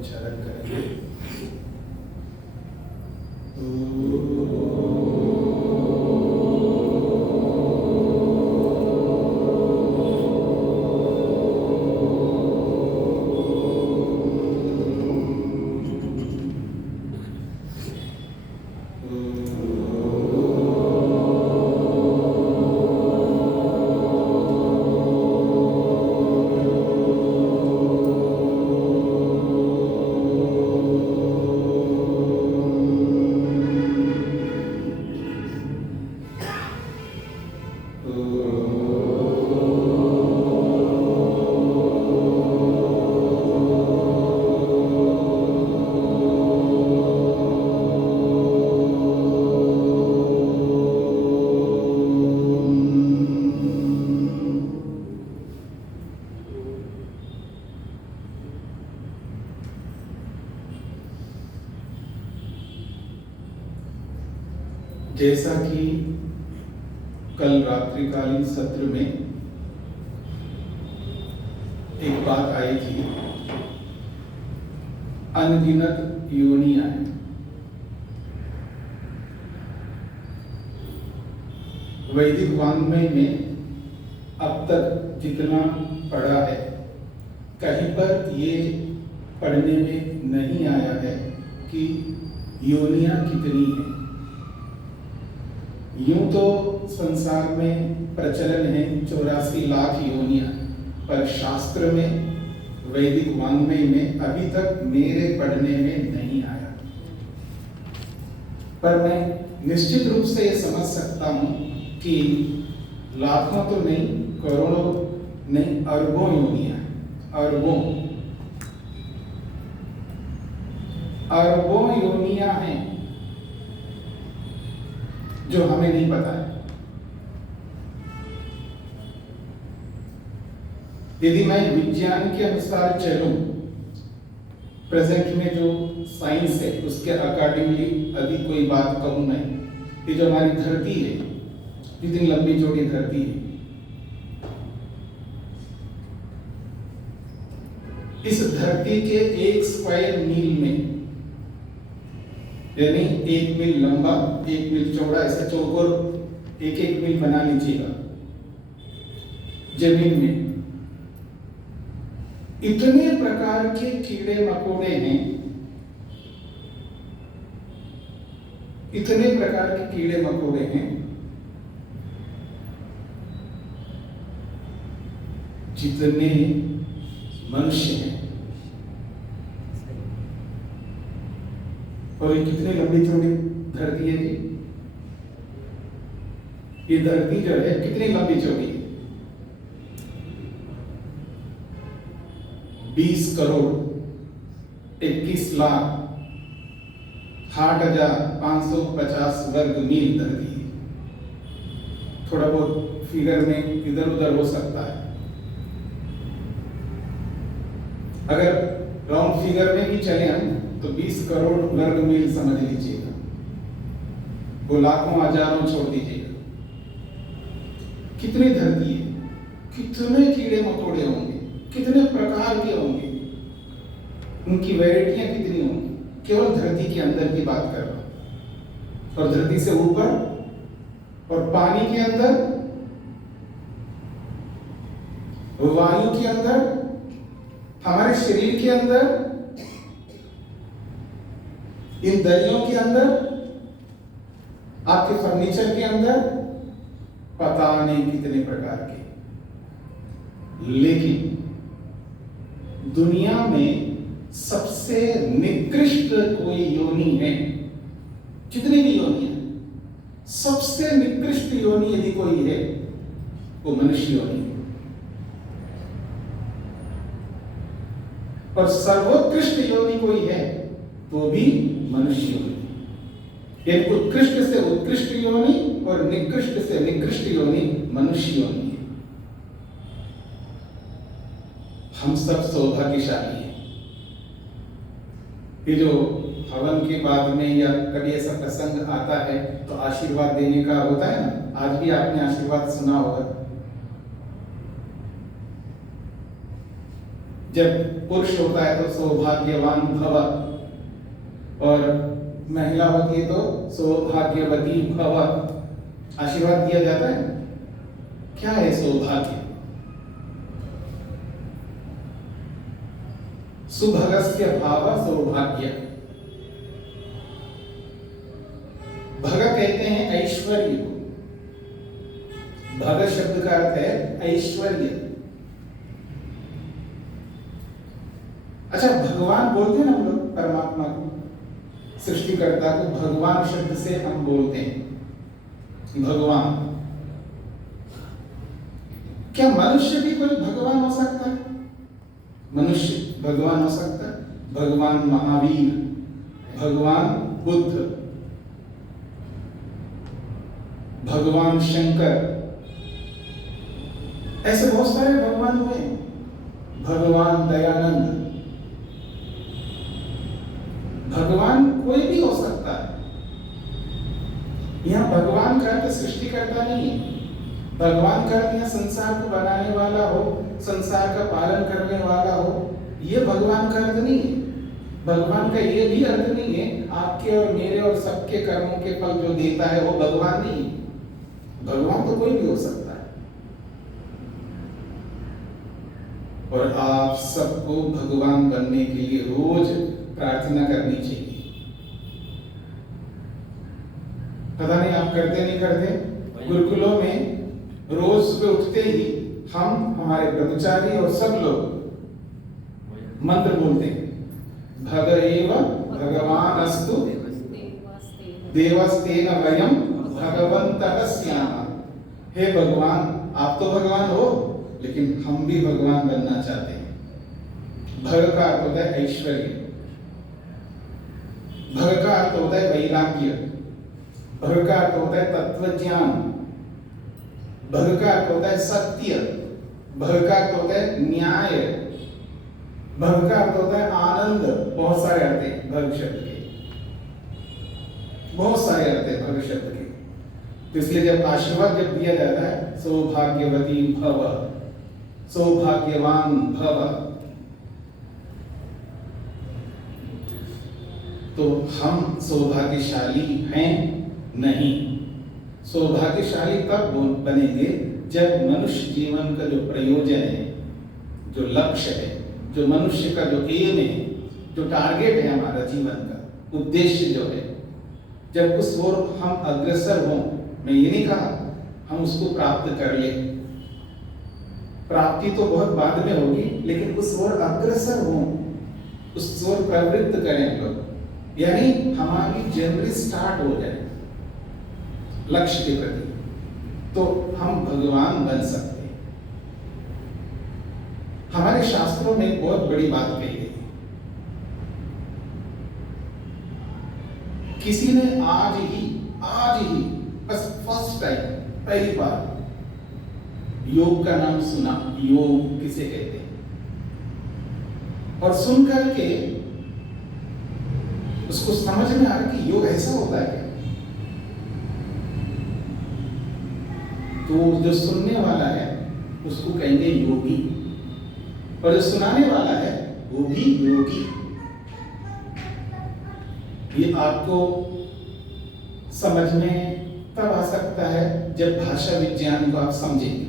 उच्चारण करेंगे। जैसा कि कल रात्रिकालीन सत्र में एक बात आई थी, अनगिनत योनियां हैं। वैदिक वाङ्मय में अब तक जितना पढ़ा है, कहीं पर ये पढ़ने में नहीं आया है कि योनियां कितनी हैं। यूं तो संसार में प्रचलन है 84 लाख योनियां, पर शास्त्र में, वैदिक वाङ्मय में अभी तक मेरे पढ़ने में नहीं आया। पर मैं निश्चित रूप से ये समझ सकता हूं कि लाखों तो नहीं, करोड़ों नहीं, अरबों योनियां, अरबों योनियां हैं जो हमें नहीं पता है। यदि मैं विज्ञान के अनुसार चलूं, प्रेजेंट में जो साइंस है उसके अकॉर्डिंगली अभी कोई बात कहूं मैं, ये जो हमारी धरती है, जितनी लंबी चौड़ी धरती है, इस धरती के 1 स्क्वायर मील में, यानी 1 मील लंबा 1 मील चौड़ा, ऐसा चौकोर 1-1 मील बना लीजिएगा। जमीन में इतने प्रकार के कीड़े मकोड़े हैं, इतने प्रकार के कीड़े मकोड़े हैं जितने मनुष्य हैं। और ये कितनी लंबी चौड़ी धरती है जी? ये धरती जो है कितनी लंबी चौड़ी है? 20 करोड़ 21 लाख 8,550 वर्ग मील धरती है। थोड़ा बहुत फिगर में इधर उधर हो सकता है। अगर राउंड फिगर में भी चले हम तो 20 करोड़ वर्ग मील समझ लीजिएगा, वो लाखों हजारों छोड़ दीजिएगा। कितनी धरती है, कितने कीड़े मकोड़े होंगे, कितने प्रकार के होंगे, उनकी वैरायटियां कितनी होंगी। केवल धरती के अंदर की बात कर रहा हूं, और धरती से ऊपर और पानी के अंदर, वायु के अंदर, हमारे शरीर के अंदर, इन दरियों के अंदर, आपके फर्नीचर के अंदर, पता नहीं कितने प्रकार के। लेकिन दुनिया में सबसे निकृष्ट कोई योनि है, जितनी भी योनि है, सबसे निकृष्ट योनि यदि कोई है वो मनुष्य योनि है। और सर्वोत्कृष्ट योनि कोई है तो भी मनुष्य योनि। एक उत्कृष्ट से उत्कृष्ट योनि और निकृष्ट से निकृष्ट योनि मनुष्य योनि है। हम सब सौभाग्यशाली हैं। ये जो हवन के बाद में या कभी ऐसा प्रसंग आता है तो आशीर्वाद देने का होता है ना, आज भी आपने आशीर्वाद सुना होगा। जब पुरुष होता है तो सौभाग्यवान भव, और महिला होती है तो सौभाग्यवती भव, आशीर्वाद दिया जाता है। क्या है सौभाग्य? सुभगस्य भाव सौभाग्य। भग कहते हैं ऐश्वर्य को। भग शब्द का अर्थ है ऐश्वर्य। अच्छा, भगवान बोलते हैं ना हम लोग परमात्मा को, सृष्टिकर्ता को भगवान शब्द से हम बोलते हैं भगवान। क्या मनुष्य भी कोई भगवान हो सकता है? मनुष्य भगवान हो सकता है? भगवान महावीर, भगवान बुद्ध, भगवान शंकर, ऐसे बहुत सारे भगवान हुए। भगवान दयानंद, भगवान कोई भी हो सकता है। यहां भगवान का अर्थ सृष्टिकर्ता नहीं है। भगवान का अर्थ यहां संसार को बनाने वाला हो, संसार का पालन करने वाला हो, ये भगवान का अर्थ नहीं है। भगवान का ये भी अर्थ नहीं है आपके और मेरे और सबके कर्मों के फल जो देता है वो भगवान नहीं है। भगवान तो कोई भी हो सकता है। और आप सबको भगवान बनने के लिए रोज प्रार्थना करनी चाहिए। पता नहीं आप करते नहीं करते? गुरुकुलों में रोज सुबह उठते ही हम, हमारे ब्रह्मचारी और सब लोग मंत्र बोलते हैं। भग एव भगवान अस्तु देवस्तेन वयम भगवन्तः स्यामः। हे भगवान, आप तो भगवान हो, लेकिन हम भी भगवान बनना चाहते हैं। भग का अर्थ होता है ऐश्वर्य, भग का अर्थ होता है वैराग्य, भग का अर्थ होता है तत्व ज्ञान, भग का अर्थ होता है सत्य, भग का अर्थ होता है न्याय, भग का अर्थ होता है आनंद। बहुत सारे अर्थ हैं भग शब्द के, बहुत सारे अर्थ हैं भग शब्द के। तो इसलिए जब आशीर्वाद जब दिया जाता है सौभाग्यवती भव, सौभाग्यवान भव, तो हम सौभाग्यशाली हैं नहीं। सौभाग्यशाली तब बनेंगे जब मनुष्य जीवन का जो प्रयोजन है, जो लक्ष्य है, जो मनुष्य का जो एम है, जो टारगेट है हमारा जीवन का उद्देश्य जो है, जब उस ओर हम अग्रसर हों। मैं ये नहीं कहा हम उसको प्राप्त कर लें, प्राप्ति तो बहुत बाद में होगी, लेकिन उस ओर अग्रसर हों, उस ओर प्रवृत्त करें लोग, यानी हमारी जर्नी स्टार्ट हो जाए लक्ष्य के प्रति, तो हम भगवान बन सकते हैं। हमारे शास्त्रों में एक बहुत बड़ी बात कही गई। किसी ने आज ही बस फर्स्ट टाइम, पहली बार योग का नाम सुना। योग किसे कहते हैं? और सुन करके उसको समझ में आ रहा कि योग ऐसा होता है। तो जो सुनने वाला है उसको कहेंगे योगी, और जो सुनाने वाला है वो भी योगी। ये आपको समझ में तब आ सकता है जब भाषा विज्ञान को आप समझेंगे।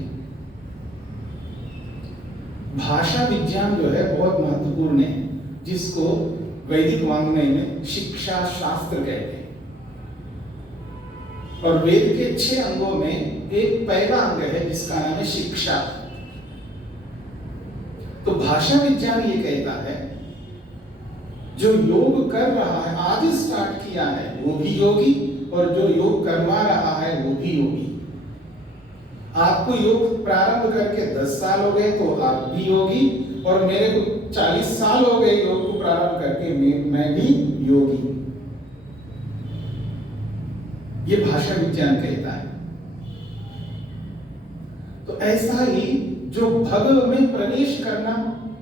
भाषा विज्ञान जो है बहुत महत्वपूर्ण है, जिसको वैदिक वाङ्मय में शिक्षा शास्त्र कहते हैं। और वेद के 6 अंगों में एक पहला अंग है जिसका नाम है शिक्षा। तो भाषा विज्ञान ये कहता है जो योग कर रहा है, आज स्टार्ट किया है, वो भी योगी, और जो योग करवा रहा है वो भी योगी। आपको योग प्रारंभ करके 10 साल हो गए तो आप भी योगी, और मेरे को 40 साल हो गए योग को प्रारंभ करके, मैं भी योगी। ये भाषा विज्ञान कहता है। तो ऐसा ही जो भग में प्रवेश करना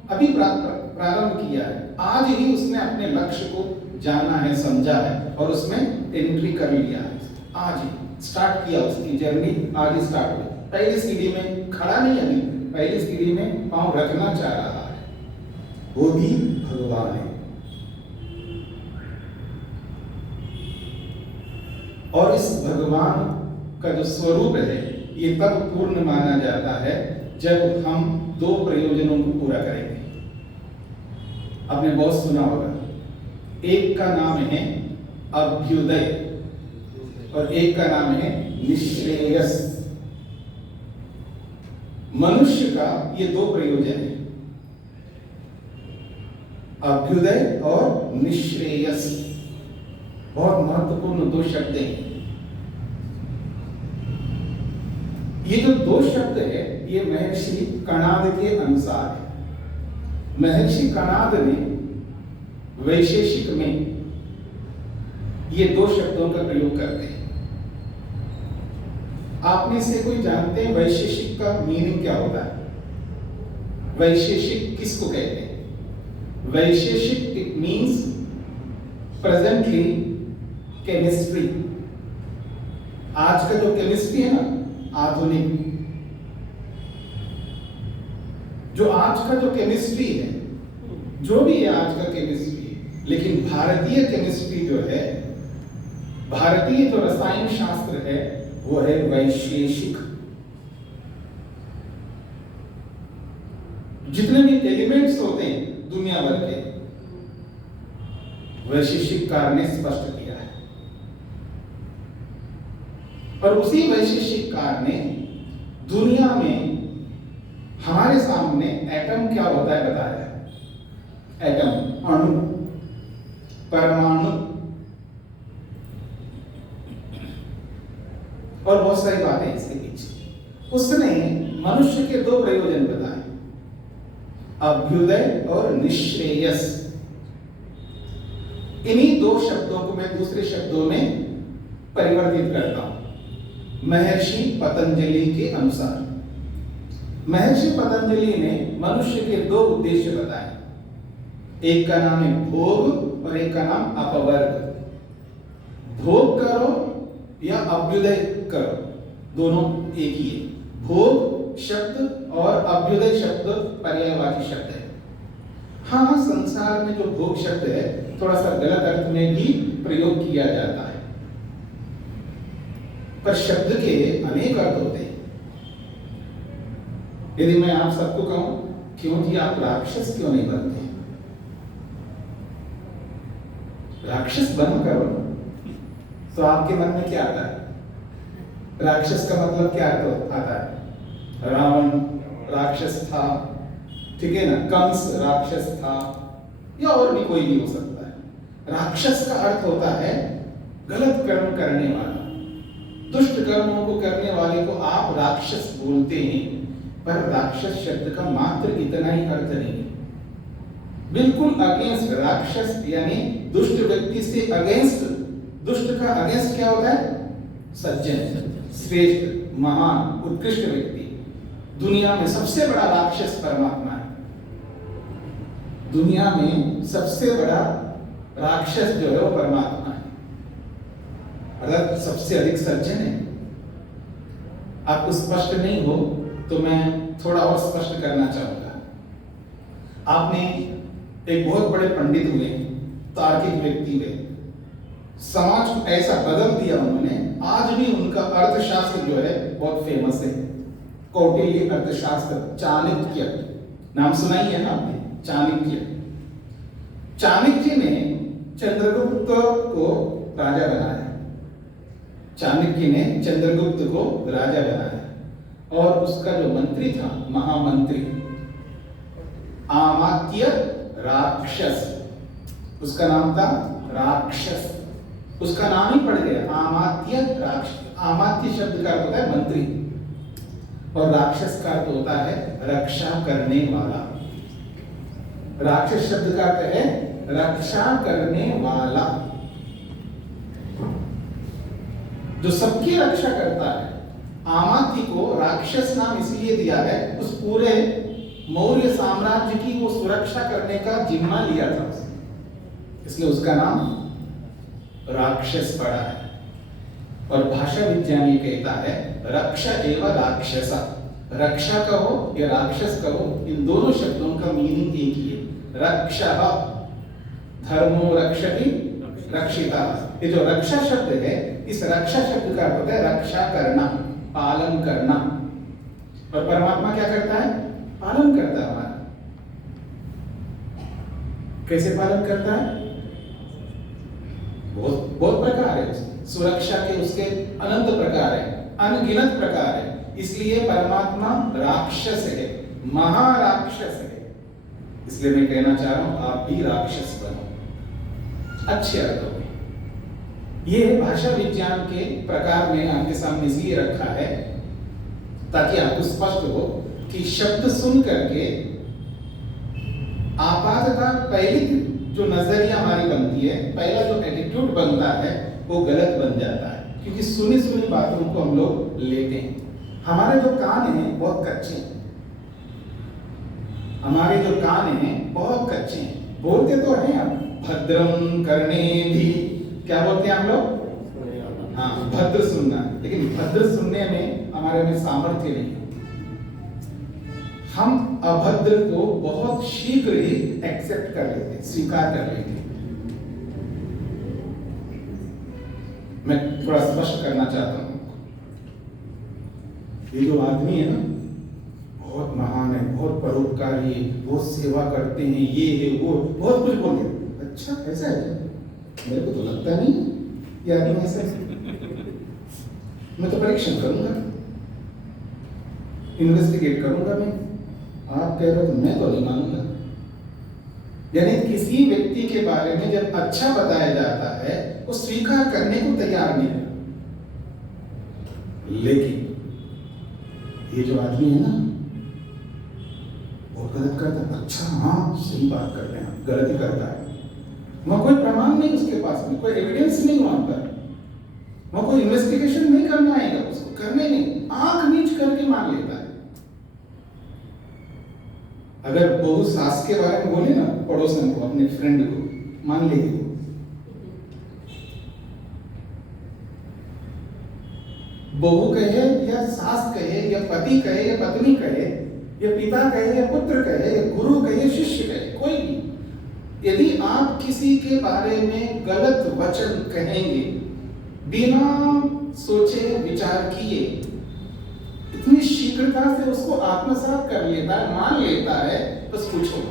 अभी प्रारंभ किया है, आज ही उसने अपने लक्ष्य को जाना है, समझा है, और उसमें एंट्री कर लिया है। आज ही स्टार्ट किया, उसकी जर्नी आज ही स्टार्ट हुई। पहली सीढ़ी में खड़ा नहीं, अभी पहली सीढ़ी में पांव रखना चाह रहा है। वो भी भगवान है। और इस भगवान का जो स्वरूप है ये तब पूर्ण माना जाता है जब हम दो प्रयोजनों को पूरा करेंगे। आपने बहुत सुना होगा, एक का नाम है अभ्युदय और एक का नाम है निश्रेयस। मनुष्य का ये दो प्रयोजन है, अभ्युदय और निश्रेयस। बहुत महत्वपूर्ण दो शब्द हैं। ये जो दो शब्द है ये महर्षि कणाद के अनुसार है। महर्षि कणाद ने वैशेषिक में ये दो शब्दों का प्रयोग करते हैं। आप में से कोई जानते हैं वैशेषिक का मीनिंग क्या होता है? वैशेषिक किसको कहते हैं? वैशेषिक इट मीन्स प्रेजेंटली केमिस्ट्री। आज का जो केमिस्ट्री है ना, आधुनिक जो आज का जो केमिस्ट्री है, जो भी है आज का केमिस्ट्री, लेकिन भारतीय केमिस्ट्री जो है, भारतीय जो रसायन शास्त्र है वो है वैशेषिक। जितने भी एलिमेंट्स होते हैं दुनिया भर के, वैशेषिककार ने स्पष्ट किया है। और उसी वैशेषिककार ने दुनिया में हमारे सामने एटम क्या होता है बताया। एटम, अणु, परमाणु और बहुत सारी बातें इसके पीछे। उसने मनुष्य के दो प्रयोजन बताए, अभ्युदय और निश्रेयस। इन्हीं दो शब्दों को मैं दूसरे शब्दों में परिवर्तित करता हूं महर्षि पतंजलि के अनुसार। महर्षि पतंजलि ने मनुष्य के दो उद्देश्य बताए, एक का नाम है भोग और एक का नाम अपवर्ग। भोग करो या अभ्युदय करो, दोनों एक ही है। भोग शब्द और अभ्युदय शब्द पर्यायवाची शब्द है। हाँ, संसार में जो भोग शब्द है थोड़ा सा गलत अर्थ में भी प्रयोग किया जाता है, पर शब्द के अनेक अर्थ होते हैं। यदि मैं आप सबको कहूं क्यों जी आप राक्षस क्यों नहीं बनते? राक्षस बनो करो, तो आपके मन में क्या आता है? राक्षस का मतलब क्या आता है? रावण राक्षस था, ठीक है ना, कंस राक्षस था, या और भी कोई भी हो सकता है। राक्षस का अर्थ होता है गलत कर्म करने वाला, दुष्ट कर्मों को करने वाले को आप राक्षस बोलते हैं, पर राक्षस शब्द का मात्र इतना ही अर्थ नहीं है। बिल्कुल अगेंस्ट राक्षस यानी दुष्ट व्यक्ति से अगेंस्ट, दुष्ट का अगेंस्ट क्या होता है? सज्जन, श्रेष्ठ, महान, उत्कृष्ट व्यक्ति। दुनिया में सबसे बड़ा राक्षस परमात्मा है। दुनिया में सबसे बड़ा राक्षस जो है वो परमात्मा है, अर्थात सबसे अधिक सज्जन है। आपको स्पष्ट नहीं हो तो मैं थोड़ा और स्पष्ट करना चाहूंगा। आपने एक बहुत बड़े पंडित हुए, तार्किक व्यक्ति हुए, समाज को ऐसा बदल दिया उन्होंने, आज भी उनका अर्थशास्त्र जो है बहुत फेमस है। कौटिल्य अर्थशास्त्र, चाणक्य नाम सुना ही है ना आपने? चाणक्य, चाणक्य ने चंद्रगुप्त को राजा बनाया। चाणक्य ने चंद्रगुप्त को राजा बनाया और उसका जो मंत्री था, महामंत्री, अमात्य राक्षस, उसका नाम था राक्षस। उसका नाम ही पड़ गया अमात्य राक्षस। अमात्य शब्द का अर्थ होता है मंत्री और राक्षस का अर्थ होता है रक्षा करने वाला। राक्षस शब्द का अर्थ है रक्षा करने वाला, जो सबकी रक्षा करता है। अमात्य को राक्षस नाम इसलिए दिया है, उस पूरे मौर्य साम्राज्य की वो सुरक्षा करने का जिम्मा लिया था, इसलिए उसका नाम राक्षस पड़ा है। और भाषा विज्ञान ये कहता है रक्षा एवं राक्षसा, रक्षा कहो या राक्षस कहो, इन दोनों शब्दों का मीनिंग एक ही है, रक्षः, धर्मो रक्षति रक्षिता। ये जो रक्षा शब्द है, इस रक्षा शब्द का अर्थ है रक्षा करना, पालन करना। और परमात्मा क्या करता है? पालन करता है हमारा। कैसे पालन करता है? बहुत बहुत प्रकार है। सुरक्षा के उसके अनंत प्रकार है, अनगिनत प्रकार है। इसलिए परमात्मा राक्षस है, महाराक्षस है। इसलिए मैं कहना चाह रहा हूं, आप भी राक्षस बनो, अच्छे अर्थों में। यह भाषा विज्ञान के प्रकार में आपके सामने इसलिए रखा है ताकि आपको स्पष्ट हो कि शब्द सुन करके आपातता पहली जो नजरिया हमारी बनती है, पहला जो एटीट्यूड बनता है, वो गलत बन जाता है। क्योंकि सुनी सुनी बातों को हम लोग लेते हैं। हमारे जो कान हैं बहुत कच्चे हैं, हमारे जो कान हैं बहुत कच्चे हैं। बोलते तो हैं हम भद्रम करने भी, क्या बोलते हैं हम लोग? हाँ, भद्र सुनना। लेकिन भद्र सुनने में हमारे में सामर्थ्य नहीं। हम अभद्र को बहुत शीघ्र ही एक्सेप्ट कर लेते हैं, स्वीकार कर लेते हैं। मैं थोड़ा स्पष्ट करना चाहता हूं। ये जो आदमी है ना, बहुत महान है, बहुत परोपकारी है, बहुत सेवा करते हैं, ये है वो, बहुत कुछ बोलते। अच्छा, ऐसा है क्या? मेरे को तो लगता नहीं ये आदमी ऐसा है। मैं तो परीक्षण करूंगा, इन्वेस्टिगेट करूंगा। मैं आप कह रहे हो तो मैं तो नहीं मानूंगा। यानी किसी व्यक्ति के बारे में जब अच्छा बताया जाता है, वो स्वीकार करने को तैयार नहीं है। लेकिन ये जो आदमी है ना, वो गलत करता है। अच्छा, हाँ, सही बात कर रहे हैं, गलती करता है। वहां कोई प्रमाण नहीं उसके पास में, कोई एविडेंस नहीं मानता, वहां कोई इन्वेस्टिगेशन नहीं करना आएगा, उसको करने नहीं, आंख नीच करके मान लेता है। अगर बहू सास के बारे में बोले ना पड़ोसन को, अपने फ्रेंड को, मान लेगी वो। बहू कहे या सास कहे या पति कहे या पत्नी कहे या पिता कहे या पुत्र कहे या गुरु कहे, शिष्य कहे, कोई भी, यदि आप किसी के बारे में गलत वचन कहेंगे बिना सोचे विचार किए, इतनी शीघ्रता से उसको आत्मसात कर लेता है, मान लेता है, बस पूछो।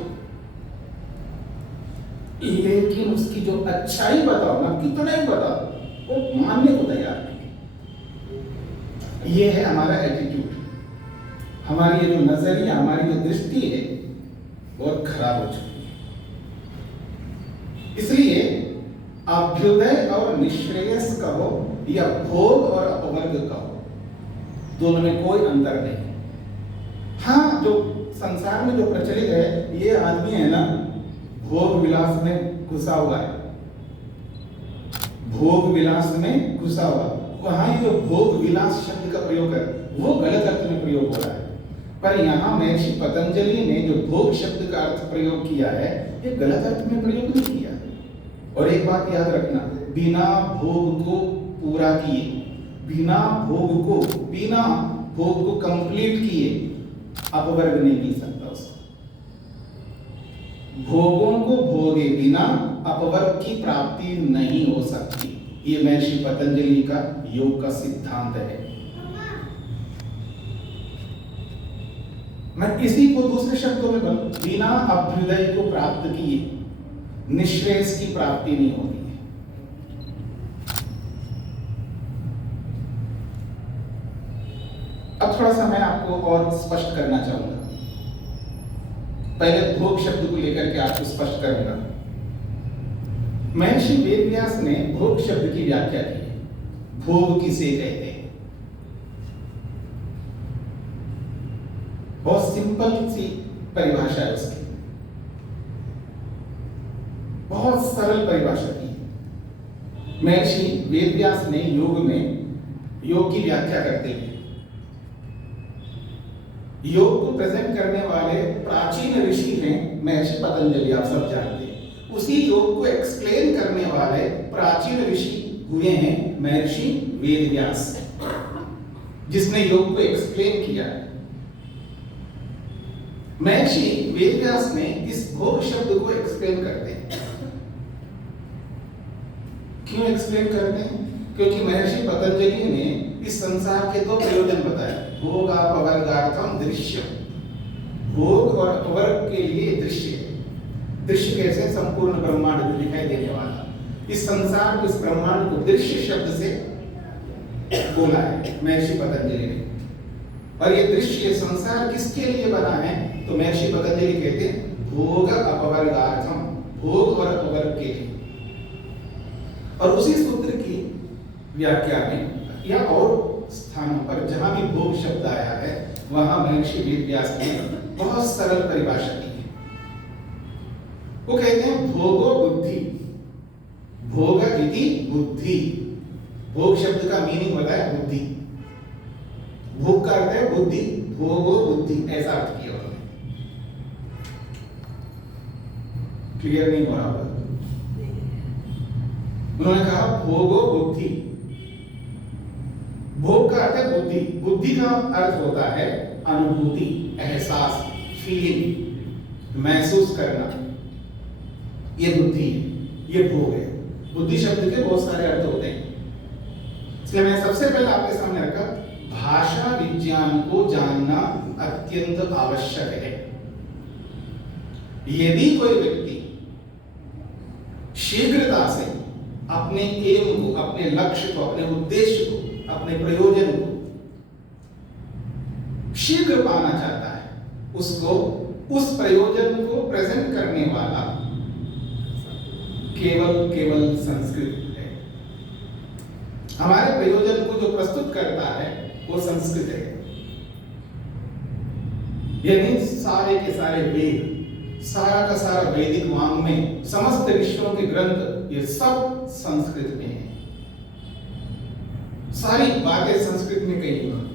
लेकिन उसकी जो अच्छाई बताओ ना, कितना ही बताओ, वो मानने को तैयार नहीं। ये है हमारा एटीट्यूड, हमारी ये जो नजरिया, हमारी जो दृष्टि है, बहुत खराब हो चुकी है। इसलिए अभ्युदय और निश्रेयस कहो या भोग और अपवर्ग कहो, दोनों में कोई अंतर नहीं। हाँ, जो संसार में जो प्रचलित है, ये आदमी है ना, भोग विलास में घुसा हुआ है, भोग विलास में घुसा हुआ। वहां ये जो भोग विलास शब्द का प्रयोग है, वो गलत अर्थ में प्रयोग हो रहा है। पर यहाँ महर्षि पतंजलि ने जो भोग शब्द का अर्थ प्रयोग किया है, ये गलत अर्थ में प्रयोग नहीं किया। और एक बात याद रखना, बिना भोग को पूरा किए, बिना भोग को कंप्लीट किए अपवर्ग नहीं मिल सकता उसको। भोगों को भोगे बिना अपवर्ग की प्राप्ति नहीं हो सकती। ये महर्षि पतंजलि का योग का सिद्धांत है। मैं इसी को दूसरे शब्दों में बोलूं, बिना अभ्युदय को प्राप्त किए निश्रेयस की प्राप्ति नहीं होती है। अब थोड़ा सा मैं आपको और स्पष्ट करना चाहूंगा। पहले भोग शब्द को लेकर के आपको स्पष्ट करूंगा। महर्षि वेदव्यास ने भोग शब्द की व्याख्या की है। भोग किसे कहते हैं? बहुत सिंपल सी परिभाषा है उसकी, बहुत सरल परिभाषा की। महर्षि वेदव्यास ने योग की व्याख्या करते हैं। योग को प्रेजेंट करने वाले प्राचीन ऋषि हैं महर्षि पतंजलि, आप सब जानते हैं। उसी योग को एक्सप्लेन करने वाले प्राचीन ऋषि हुए हैं महर्षि वेदव्यास, जिसने योग को एक्सप्लेन किया। महर्षि वेदव्यास ने इस भोग शब्द को एक्सप्लेन करते हैं। क्यों एक्सप्लेन करते हैं? क्योंकि महर्षि पतंजलि ने इस संसार के दो प्रयोजन बताए, भोग अपवर्गार्थम दृश्य, भोग और अपवर्ग के लिए दृश्य। दृश्य कैसे? संपूर्ण ब्रह्मांड में दिखाई देने वाला। इस संसार को, इस ब्रह्मांड को दृश्य शब्द से बोला है महर्षि पतंजलि ने। और ये दृश्य संसार किसके लिए बना है? तो महर्षि पतंजलि कहते हैं भोग अपवर्गार्थम, भोग और अपवर्ग के लिए। और उसी सूत्र की व्याख्या में या और स्थानों पर जहां भी भोग शब्द आया है वहां महर्षि वेदव्यास ने बहुत सरल परिभाषा दी है। वो कहते हैं भोगो बुद्धि, भोग इति बुद्धि। भोग शब्द का मीनिंग बताया बुद्धि। भोग का अर्थ है बुद्धि, भोगो बुद्धि, ऐसा अर्थ किया उन्होंने। क्लियर नहीं हो रहा? उन्होंने कहा भोगो बुद्धि। भोग का अर्थ है बुद्धि। बुद्धि का अर्थ होता है अनुभूति, एहसास, फीलिंग, महसूस करना। ये बुद्धि है, ये भोग है। बुद्धि शब्द के बहुत सारे अर्थ होते हैं, इसलिए मैं सबसे पहले आपके सामने रखा भाषा विज्ञान को जानना अत्यंत आवश्यक है। यदि कोई व्यक्ति शीघ्रता से अपने एम को, अपने लक्ष्य को, अपने उद्देश्य को, अपने प्रयोजन को शीघ्र पाना चाहता है, उसको उस प्रयोजन को प्रेजेंट करने वाला केवल संस्कृत है। हमारे प्रयोजन को जो प्रस्तुत करता है वो संस्कृत है। यानी सारे के सारे वेद, सारा का सारा वैदिक वाङ्मय, समस्त ऋषियों के ग्रंथ, ये सब संस्कृत में है। सारी बातें संस्कृत में कही हुई।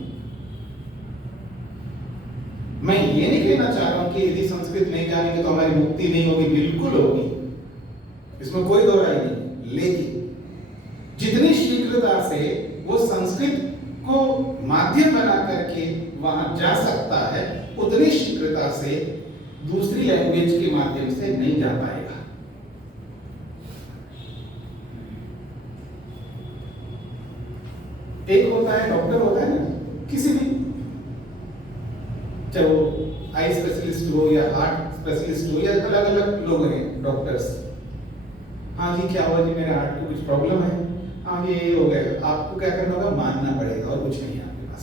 मैं ये नहीं कहना चाह रहा हूं कि यदि संस्कृत नहीं जानेंगे तो हमारी मुक्ति नहीं होगी, बिल्कुल होगी, इसमें कोई दो राय नहीं। लेकिन जितनी शीघ्रता से वो संस्कृत को माध्यम बना करके वहां जा सकता है, उतनी शीघ्रता से दूसरी लैंग्वेज के माध्यम से नहीं जा पाएगा। एक होता है डॉक्टर, होता है ना, किसी भी, चाहे वो आई स्पेशलिस्ट हो या हार्ट स्पेशलिस्ट हो, या अलग अलग लोग हैं डॉक्टर्स। हाँ जी, क्या हुआ जी? मेरे हार्ट को कुछ प्रॉब्लम है। हाँ ये हो गया। आपको क्या करना होगा? मानना पड़ेगा, और कुछ नहीं है आपके पास।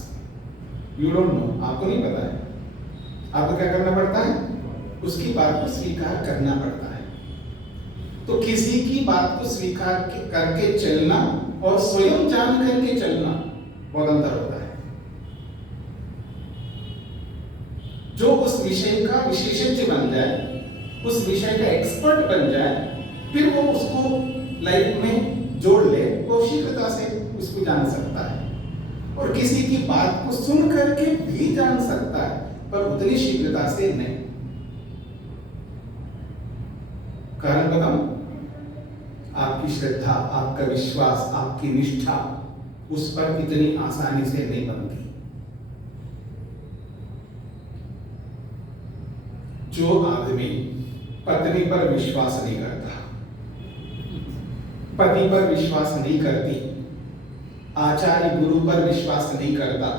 यू डोंट नो, आपको नहीं पता है। आपको क्या करना पड़ता है? उसकी बात को स्वीकार करना पड़ता है। तो किसी की बात को स्वीकार करके चलना और स्वयं जान करके चलना बहुत अंतर होता है। जो उस विषय का विशेषज्ञ बन जाए, उस विषय का एक्सपर्ट बन जाए, फिर वो उसको लाइफ में जोड़ ले, वो शीघ्रता से उसको जान सकता है। और किसी की बात को सुन करके भी जान सकता है, पर उतनी शीघ्रता से नहीं। कारण बताऊं? आपकी श्रद्धा, आपका विश्वास, आपकी निष्ठा उस पर इतनी आसानी से नहीं बनती। जो आदमी पत्नी पर विश्वास नहीं करता, पति पर विश्वास नहीं करती, आचार्य गुरु पर विश्वास नहीं करता,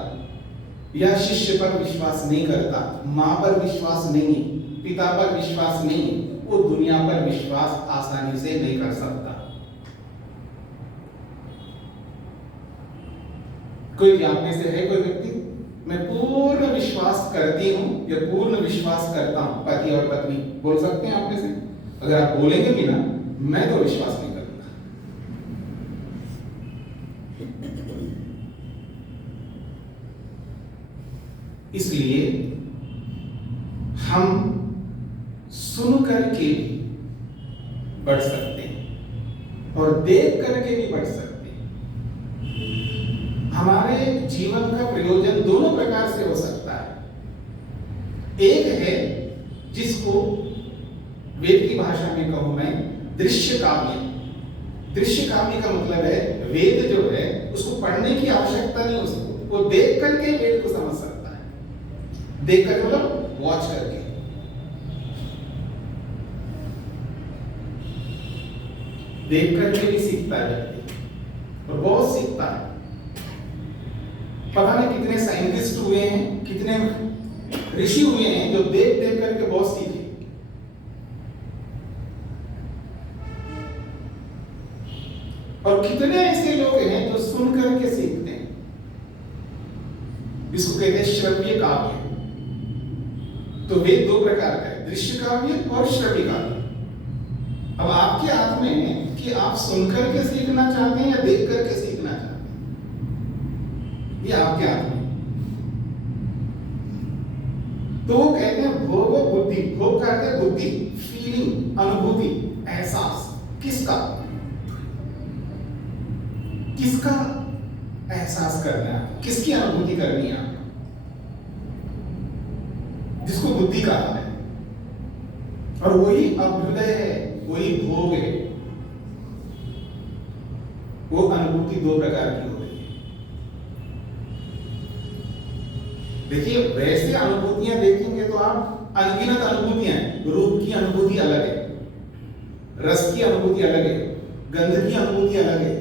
या शिष्य पर विश्वास नहीं करता, मां पर विश्वास नहीं, पिता पर विश्वास नहीं, वो दुनिया पर विश्वास आसानी से नहीं कर सकता। कोई आप में से है कोई व्यक्ति, मैं पूर्ण विश्वास करती हूं या पूर्ण विश्वास करता हूं, पति और पत्नी बोल सकते हैं आप में से? अगर आप बोलेंगे भी ना, मैं तो विश्वास नहीं करूंगा। इसलिए हम सुन करके भी बढ़ सकते हैं और देख करके भी बढ़ सकते हैं। हमारे जीवन का प्रयोजन दोनों प्रकार से हो सकता है। एक है जिसको वेद की भाषा में कहूं मैं, दृश्य काव्य। दृश्य काव्य का मतलब है वेद जो है उसको पढ़ने की आवश्यकता नहीं, उसको वो देख करके वेद को समझ सकता है। देख कर मतलब वॉच करके, देख करके भी सीखता है व्यक्ति, और बहुत सीखता है। पता नहीं कितने साइंटिस्ट हुए हैं, कितने ऋषि हुए हैं जो देख देख करके बहुत सीखे। और कितने ऐसे लोग हैं जो सुन करके सीखते हैं, इसको कहते हैं श्रव्य काव्य। तो वे दो प्रकार का है, दृश्य काव्य और श्रव्य काव्य। अब आपके हाथ में है कि आप सुनकर के सीखना चाहते हैं या देख करके सीखना चाहते हैं, ये आपके हाथ में। तो वो कहते हैं भोग और बुद्धि। भोग कहते हैं बुद्धि, फीलिंग, अनुभूति, एहसास। किसका किसका एहसास करना है, किसकी अनुभूति करनी है, जिसको बुद्धि कहा है। और वही अभ्युदय है, वही भोग है। वो अनुभूति दो प्रकार की हो रही है। देखिए, वैसे अनुभूतियां देखेंगे तो आप अनगिनत अनुभूतियां हैं। रूप की अनुभूति अलग है, रस की अनुभूति अलग है, गंध की अनुभूति अलग है,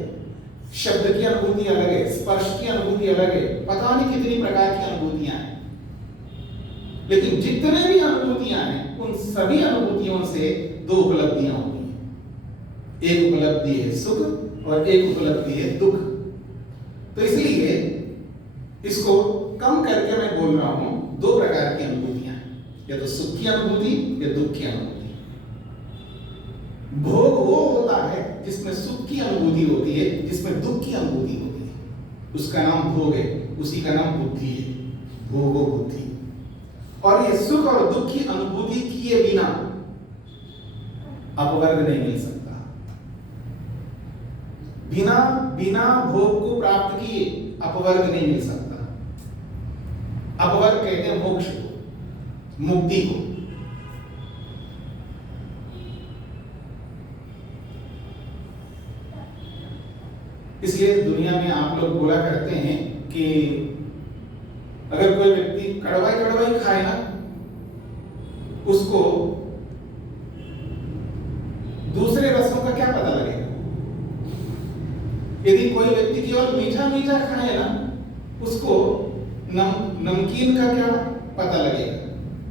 शब्द की अनुभूति अलग है, स्पर्श की अनुभूति अलग है, पता नहीं कितनी प्रकार की अनुभूतियां हैं। लेकिन जितने भी अनुभूतियां हैं, उन सभी अनुभूतियों से दो उपलब्धियां होती हैं। एक उपलब्धि है सुख और एक उपलब्धि है दुख। तो इसलिए इसको कम करके मैं बोल रहा हूं, दो प्रकार की अनुभूतियां हैं, या तो सुख की अनुभूति या दुख की अनुभूति। भोग वो होता है जिसमें सुख की अनुभूति होती है, जिसमें दुख की अनुभूति होती है, उसका नाम भोग है, उसी का नाम बुद्धि है। भोगो बुद्धि। और ये सुख और दुख की अनुभूति किए बिना अपवर्ग नहीं मिल सकता। बिना भोग को प्राप्त किए अपवर्ग नहीं मिल सकता। अपवर्ग कहते हैं मोक्ष को, मुक्ति को। इसलिए दुनिया में आप लोग बोला करते हैं कि अगर कोई व्यक्ति कड़वाई खाए ना, उसको दूसरे रसों का क्या पता लगेगा। यदि कोई व्यक्ति केवल मीठा खाए ना, उसको नमकीन का क्या पता लगेगा।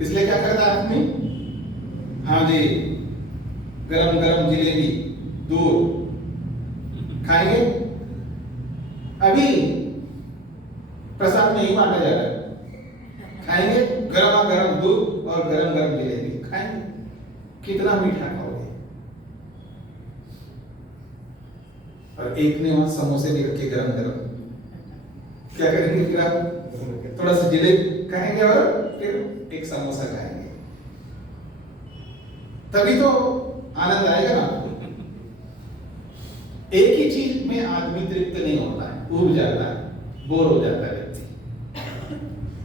इसलिए क्या करता है आदमी, हाँ जी, गरम गरम जिलेबी, दूध खाएंगे। अभी प्रसाद में ही बांटा जा रहा है, खाएंगे गरमा गरम दूध और गरम गरम जिलेबी खाएंगे। कितना मीठा खाओगे। और एक ने वहां समोसे भी रखे गरम गरम, क्या करेंगे फिर आप? थोड़ा सा जिलेबी खाएंगे और फिर एक समोसा खाएंगे, तभी तो आनंद आएगा ना। एक ही चीज में आदमी तृप्त नहीं होता है, ऊब जाता है, बोर हो जाता है व्यक्ति।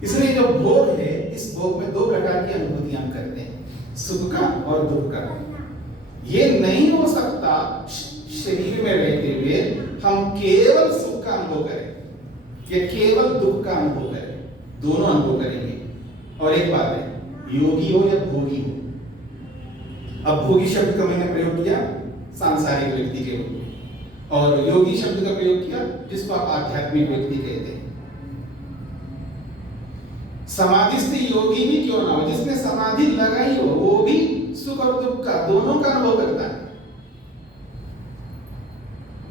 इसलिए जो भोग है, इस भोग में दो प्रकार की अनुभूति हम करते हैं, सुख का और दुख का। ये नहीं हो सकता शरीर में रहते हुए हम केवल सुख का अनुभव करें या केवल दुख का अनुभव करें। दोनों अनुभव करेंगे। और एक बात है, योगी हो या भोगी हो। अब भोगी शब्द का मैंने प्रयोग किया सांसारिक व्यक्ति के रूप में, और योगी शब्द का प्रयोग किया जिसको आप आध्यात्मिक व्यक्ति कहते हैं। समाधिस्थ योगी भी क्यों ना हो, जिसने समाधि लगाई हो, वो भी सुख और दुख का दोनों का अनुभव करता है।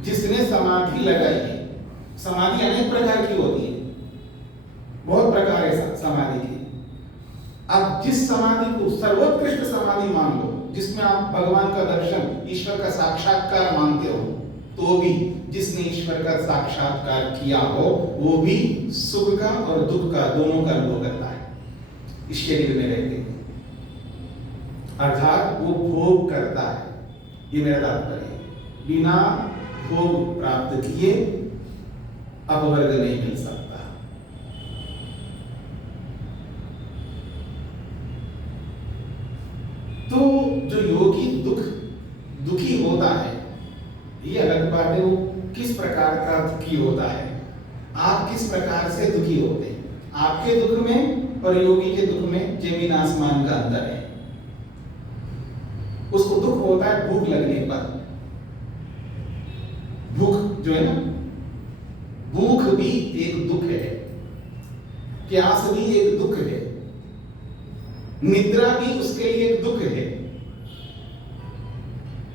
जिसने समाधि लगाई है, समाधि अनेक प्रकार की होती है, बहुत प्रकार है समाधि की। आप जिस समाधि को सर्वोत्कृष्ट समाधि मान लो, जिसमें आप भगवान का दर्शन, ईश्वर का साक्षात्कार मानते हो, तो भी जिसने ईश्वर का साक्षात्कार किया हो, वो भी सुख का और दुख का दोनों का अनुभव करता है इस शरीर में रहते हुए। अर्थात वो भोग करता है, ये मेरा तात्पर्य है। बिना भोग प्राप्त किए अपवर्ग नहीं मिल सकता। तो जो योगी दुखी होता है, ये अलग बात है, वो किस प्रकार का दुखी होता है। आप किस प्रकार से दुखी होते हैं, आपके दुख में और योगी के दुख में जमीन आसमान का अंतर है। उसको दुख होता है भूख लगने पर, जो है ना, भूख भी एक दुख है, प्यास भी एक दुख है, निद्रा भी उसके लिए एक दुख है,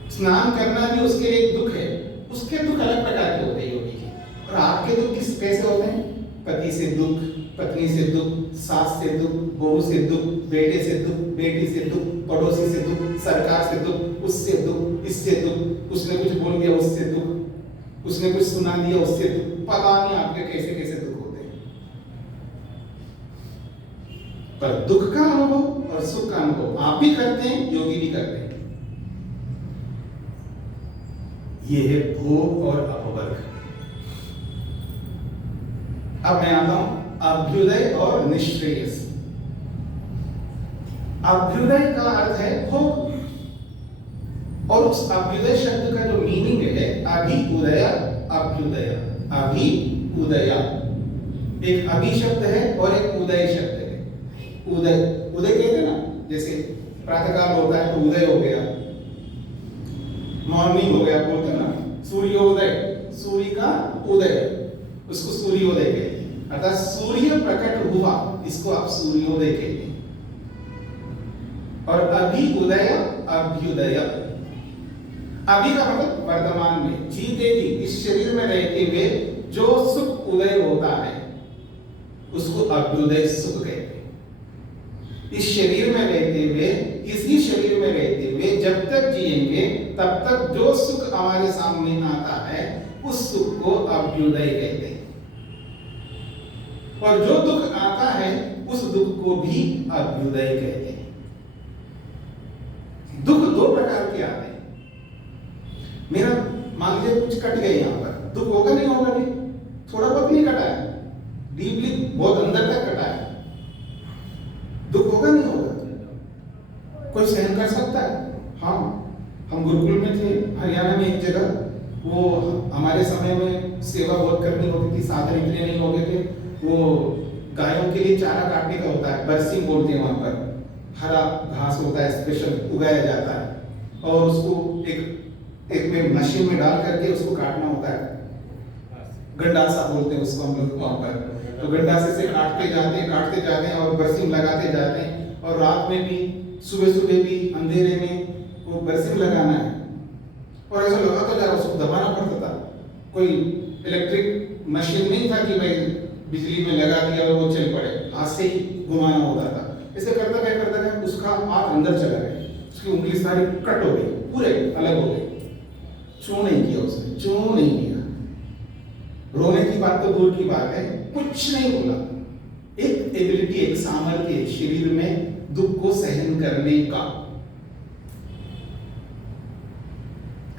स्नान करना भी उसके लिए एक दुख है। उसके दुख अलग प्रकार के होते हैं योगी के। और आपके दुख किस कैसे होते हैं? पति से दुख, पत्नी से दुख, सास से दुख, बहू से दुख, बेटे से दुख, बेटी से दुख, पड़ोसी से दुख, सरकार से दुख, उससे दुख, इससे दुख, उसने कुछ बोल दिया उससे दुख, उसने कुछ सुना दिया उससे दुख। पता नहीं आपके कैसे कैसे दुख होते हैं। पर दुख का अनुभव और सुख का अनुभव आप भी करते हैं, योगी भी करते हैं। ये है भोग और अपवर्ग। अब मैं आता हूं अभ्युदय और निश्रेयस। अभ्युदय का अर्थ है भोग, और उस अभ्युदय शब्द का जो मीनिंग है अभि-उदय, अभ्युदय, अभि-उदय। एक अभि शब्द है और एक उदय शब्द है। उदय, उदय कहते हैं ना, जैसे प्रातःकाल होता है तो उदय हो गया, मॉर्निंग हो गया, बोलते हैं ना सूर्योदय, सूर्य का उदय, उसको सूर्योदय कहते हैं। अर्थात सूर्य प्रकट हुआ, इसको आप सूर्योदय कहते हैं। और अभि-उदय, अभ्युदय। अभी का मतलब वर्तमान में, जीते जी इस शरीर में रहते हुए जो सुख उदय होता है उसको अभ्युदय सुख कहते हैं। इस शरीर में रहते हुए, इसी शरीर में रहते हुए जब तक जिएंगे तब तक जो सुख हमारे सामने आता है उस सुख को अभ्युदय कहते हैं। और जो दुख आता है उस दुख को भी अभ्युदय कहते हैं। दुख दो प्रकार के आते हैं। मेरा मान लीजिए कुछ कट गए, यहां पर दुख होगा नहीं होगा? नहीं, थोड़ा बहुत नहीं कटा है, डीपली बहुत अंदर तक कटा है, दुख होगा नहीं होगा? कोई सहन कर सकता है? हाँ, हम गुरुकुल में थे हरियाणा में एक जगह, वो हमारे समय में सेवा बहुत करनी होती थी, साधन इतने नहीं हो गए थे। वो गायों के लिए चारा काटने का होता है, बरसिंग बोलते हैं, वहां पर हरा घास होता है, स्पेशल उगाया जाता है, और उसको एक में मशीन में डाल करके उसको काटना होता है। गंडासा बोलते हैं उसको हम लोग वहां पर। तो गंडासे से काटते जाते हैं और बरसिंग लगाते जाते हैं। और रात में भी, सुबह सुबह भी, अंधेरे में वो बरसिंग लगाना है। और ऐसा लगाता जा रहा, उसको दबाना पड़ता था। कोई इलेक्ट्रिक मशीन नहीं था कि भाई बिजली में लगा दिया और वो चल पड़े, हाथ से ही घुमाना होता था। ऐसे करता गया उसका हाथ अंदर चला गया, उसकी उंगली सारी कट हो गई, पूरे अलग हो गई। चू नहीं किया उसने, चू नहीं किया। रोने की बात तो दूर की बात है, कुछ नहीं बोला। एक एबिलिटी, एक सामर्थ्य शरीर में दुख को सहन करने का।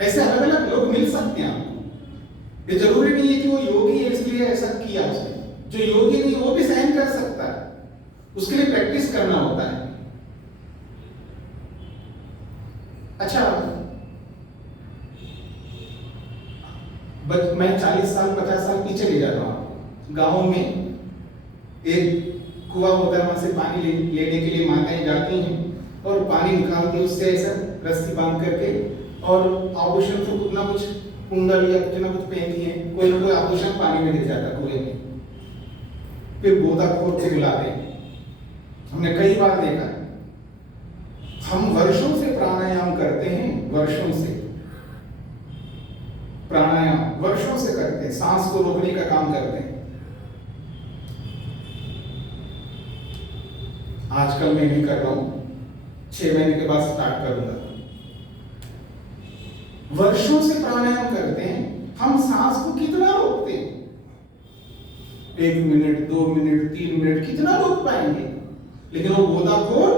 ऐसे अलग अलग लोग मिल सकते हैं आपको। ये जरूरी नहीं है कि वो योगी है इसलिए ऐसा किया उसने। जो योगी नहीं वो भी सहन कर सकता है, उसके लिए प्रैक्टिस करना होता है। अच्छा, मैं 40 साल 50 साल पीछे ले जाता हूं। गांव में एक कुआं होता है, वहां से पानी लेने के लिए माताएं जाती हैं और पानी निकालती है उससे ऐसा रस्सी बांध करके, और आभूषण से कुछ ना कुछ कुंडल या कुछ ना कुछ पहनती है, कोई ना कोई आभूषण पानी में गिर जाता है कुएं में। फिर गोताखोर को बुलाते हैं। हमने कई बार देखा है। हम वर्षों से प्राणायाम करते हैं, वर्षों से प्राणायाम वर्षों से करते हैं, सांस को रोकने का काम करते हैं। आजकल मैं नहीं कर रहा हूं, 6 महीने के बाद स्टार्ट करूंगा। वर्षों से प्राणायाम करते हैं, हम सांस को कितना रोकते हैं? 1 मिनट, 2 मिनट, 3 मिनट, कितना रोक पाएंगे? लेकिन वो गोताखोर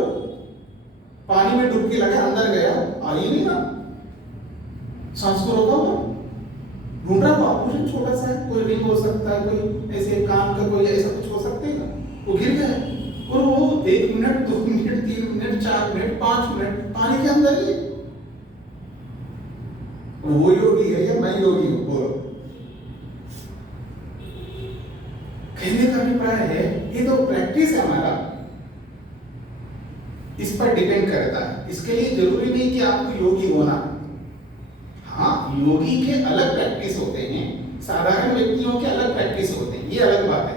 पानी में डुबकी लगा, अंदर गया, आ ही नहीं रहा, सांस को रोका हुआ, ढूंढ रहा। आभूषण छोटा सा है, कोई रिंग हो सकता है, कोई ऐसे कान का कोई ऐसा कुछ हो सकता है, वो गिर गया। और वो 1 minute, 2 minute, 3 minute, 4 minute, 5 minute पानी के अंदर ही। वो योगी है या मैं योगी हूं? बोलो। कहने का अभिप्राय है, ये तो प्रैक्टिस है हमारा, इस पर डिपेंड करता है। इसके लिए जरूरी नहीं कि आपको योगी होना। हाँ, योगी के अलग प्रैक्टिस होते हैं, साधारण व्यक्तियों के अलग प्रैक्टिस होते हैं, ये अलग बात है।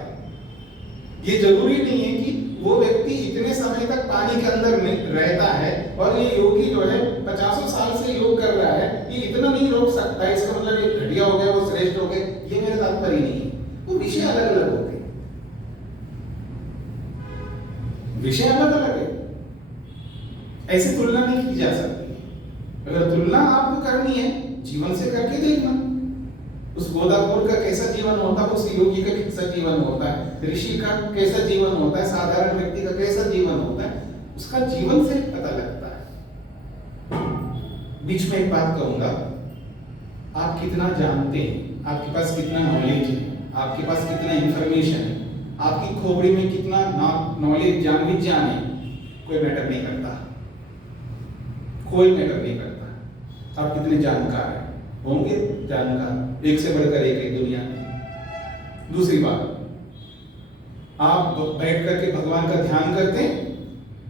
ये जरूरी नहीं है कि वो व्यक्ति इतने समय तक पानी के अंदर रहता है और ये योगी जो है 50 साल से योग कर रहा है, ये इतना नहीं रोक सकता, इसका मतलब ये घटिया हो गया, वो श्रेष्ठ हो गए, ये मेरा तात्पर्य नहीं है। वो विषय अलग अलग होते हैं, विषय अलग अलग है, ऐसे तुलना नहीं की जा सकती। अगर तुलना आपको करनी है, जीवन से करके देखना, उस गोदाखोर का कैसा जीवन होता है, उस योगी का कैसा जीवन होता है, ऋषि का कैसा जीवन होता है, साधारण व्यक्ति का कैसा जीवन होता है, उसका जीवन से पता लगता है। बीच में एक बात कहूंगा, आप कितना जानते हैं, आपके पास कितना नॉलेज है, आपके पास कितना इंफॉर्मेशन है, आपकी खोपड़ी में कितना नॉलेज विज्ञान है, कोई मैटर नहीं करता, कोई मैटर नहीं करता। आप कितने जानकार हैं, होंगे जानकार, एक से बढ़कर एक है दुनिया में। दूसरी बात, आप बैठ करके भगवान का ध्यान करते हैं,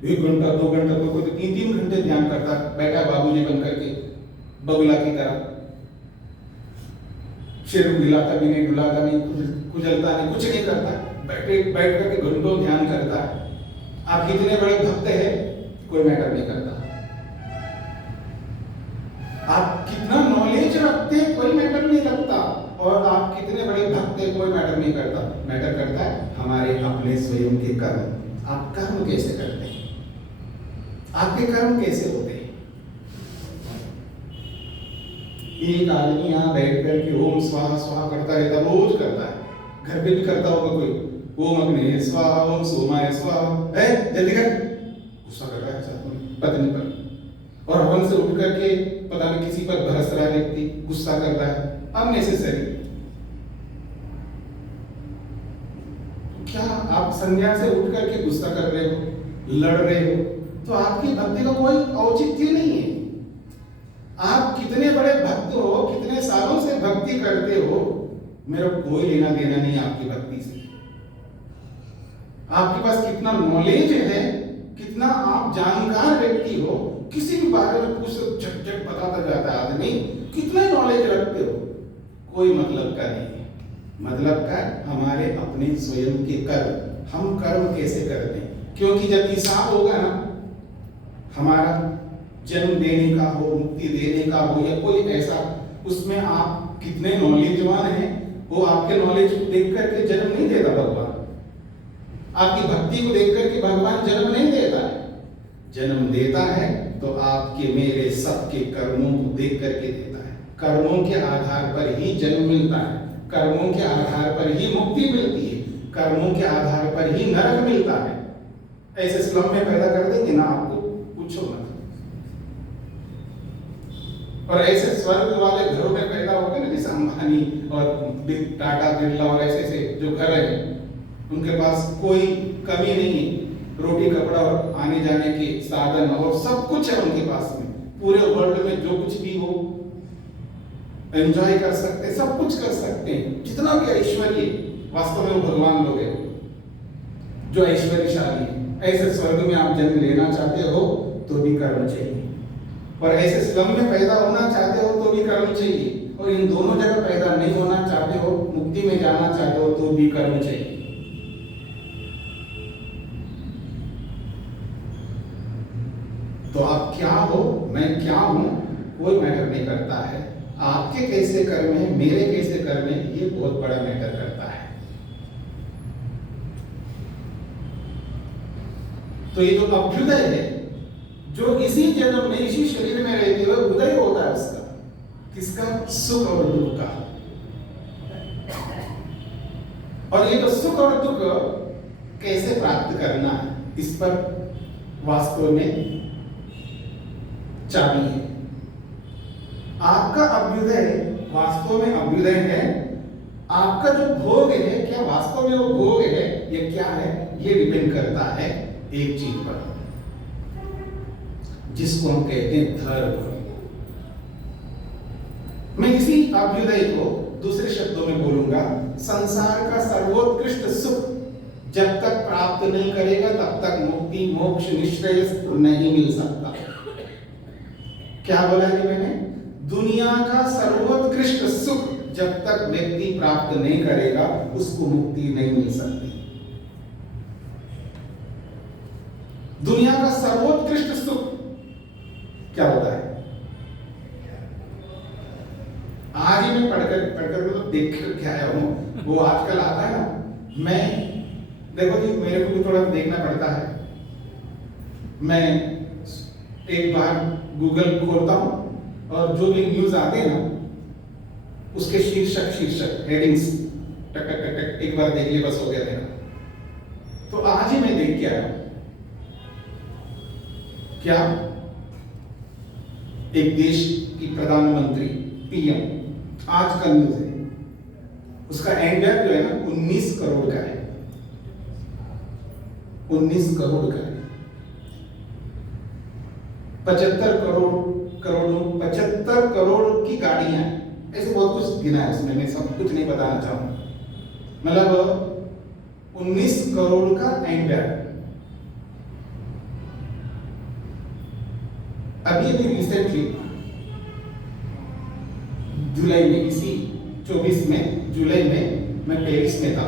1 घंटा 2 घंटा, कोई 3-3 घंटे ध्यान करता, बैठा बाबूजी बन करके बगुला की तरह, सिर हिलाता भी नहीं, डुलाता नहीं, खुजलता नहीं, कुछ नहीं करता, बैठ करके घंटों ध्यान करता है। आप कितने बड़े भक्त हैं, कोई मैटर नहीं करता। आप कितना नॉलेज रखते हैं, कोई मैटर नहीं रखता, और आप कितने बड़े भक्त हैं, कोई मैटर नहीं करता। मैटर करता है हमारे अपने स्वयं के कर्म। आप कर्म कैसे करते हैं, आपके कर्म कैसे होते हैं। एक आदमी यहाँ बैठ कर के ओम स्वाहा स्वाहा करता रहता, रोज करता है, घर पे भी करता होगा कोई, ओम अग्नि स्वाहा, ओम सोमाय स्वाहा, है जल्दी कर, गुस्सा कर रहा है पत्नी पर, और हवन से उठ करके पता नहीं किसी पर बरस रहा है व्यक्ति, गुस्सा कर रहा है, अननेसेसरी। क्या आप संध्या से उठ करके गुस्सा कर रहे हो, लड़ रहे हो, तो आपकी भक्ति का कोई औचित्य नहीं है। आप कितने बड़े भक्त हो, कितने सालों से भक्ति करते हो, मेरा कोई लेना देना नहीं आपकी भक्ति से। आपके पास कितना नॉलेज है, कितना आप जानकार व्यक्ति हो, किसी भी बारे में पूछ झट झट बताता जाता है आदमी, कितना नॉलेज रखते हो, कोई मतलब का नहीं है। मतलब का हमारे अपने स्वयं के कर्म, हम कर्म कैसे करते हैं। क्योंकि जब हिसाब होगा ना, हमारा जन्म देने का हो, मुक्ति देने का हो, या कोई ऐसा, उसमें आप कितने नॉलेजवान हैं, वो आपके नॉलेज को देख करके जन्म नहीं देता भगवान, आपकी भक्ति को देख करके भगवान जन्म नहीं देता है। जन्म देता है तो आपके मेरे सबके कर्मों को देख करके देता है। कर्मों के आधार पर ही जन्म मिलता है, कर्मों के आधार पर ही मुक्ति मिलती है, कर्मों के आधार पर ही नरक मिलता है। ऐसे स्लम में पैदा कर देंगे ना आपको, पूछो मत। और ऐसे स्वर्ग वाले घरों में पैदा हो गए ना, जैसे अंबानी और टाटा बिरला और ऐसे जो घर है, उनके पास कोई कमी नहीं है, रोटी कपड़ा और आने जाने के साधन और सब कुछ है उनके पास में। पूरे वर्ल्ड में जो कुछ भी हो एंजॉय कर सकते, सब कुछ कर सकते हैं, जितना भी ऐश्वर्य, वास्तव में वो भगवान लोग हैं जो ऐश्वर्यशाली है। ऐसे स्वर्ग में आप जन्म लेना चाहते हो तो भी कर्म चाहिए, और ऐसे स्लम में पैदा होना चाहते हो तो भी कर्म चाहिए, और इन दोनों जगह पैदा नहीं होना चाहते हो, मुक्ति में जाना चाहते हो तो भी कर्म चाहिए। तो आप क्या हो, मैं क्या हूं, कोई मैटर नहीं करता है। आपके कैसे कर्म है, मेरे कैसे कर्म है, ये बहुत बड़ा मैटर करता है। तो ये जो अभ्युदय है, जो इसी जन्म में इसी शरीर में रहते हुए उदय होता है उसका, किसका, सुख और दुख का। और ये जो सुख और दुख कैसे प्राप्त करना है, इस पर वास्तव में चाबी है। आपका अभ्युदय वास्तव में अभ्युदय है, आपका जो भोग है क्या वास्तव में वो भोग है, ये क्या है, ये डिपेंड करता है एक चीज पर, जिसको हम कहते हैं धर्म। मैं इसी अभ्युदय को दूसरे शब्दों में बोलूंगा, संसार का सर्वोत्कृष्ट सुख जब तक प्राप्त नहीं करेगा तब तक मुक्ति मोक्ष निश्रेयस नहीं मिल सकता। क्या बोला है मैंने, दुनिया का सर्वोत्कृष्ट सुख जब तक व्यक्ति प्राप्त नहीं करेगा उसको मुक्ति नहीं मिल सकती। दुनिया का सर्वोत्कृष्ट सुख क्या होता है? आज ही मैं पढ़कर तो देख कर क्या आया हूं, वो आजकल आता है ना, मैं देखो जी मेरे को भी थोड़ा देखना पड़ता है। मैं एक बार गूगल खोलता हूं और जो भी न्यूज आते हैं ना उसके शीर्षक हेडिंग्स टक टक टक टक एक बार देख लिए बस हो गया मेरा। तो आज ही मैं देख के आया क्या एक देश की प्रधानमंत्री पीएम आज का न्यूज है, उसका एंडवेल जो है ना 19 करोड़ का है, 19 करोड़ का है। 75 करोड़ की गाड़ियां हैं, ऐसे बहुत कुछ गिना है उसमें, मैं सब कुछ नहीं बताना चाहूंगा। मतलब 19 करोड़ का एंडवेल। अभी रिसेंटली जुलाई में, इसी 24 में जुलाई में मैं पेरिस में था।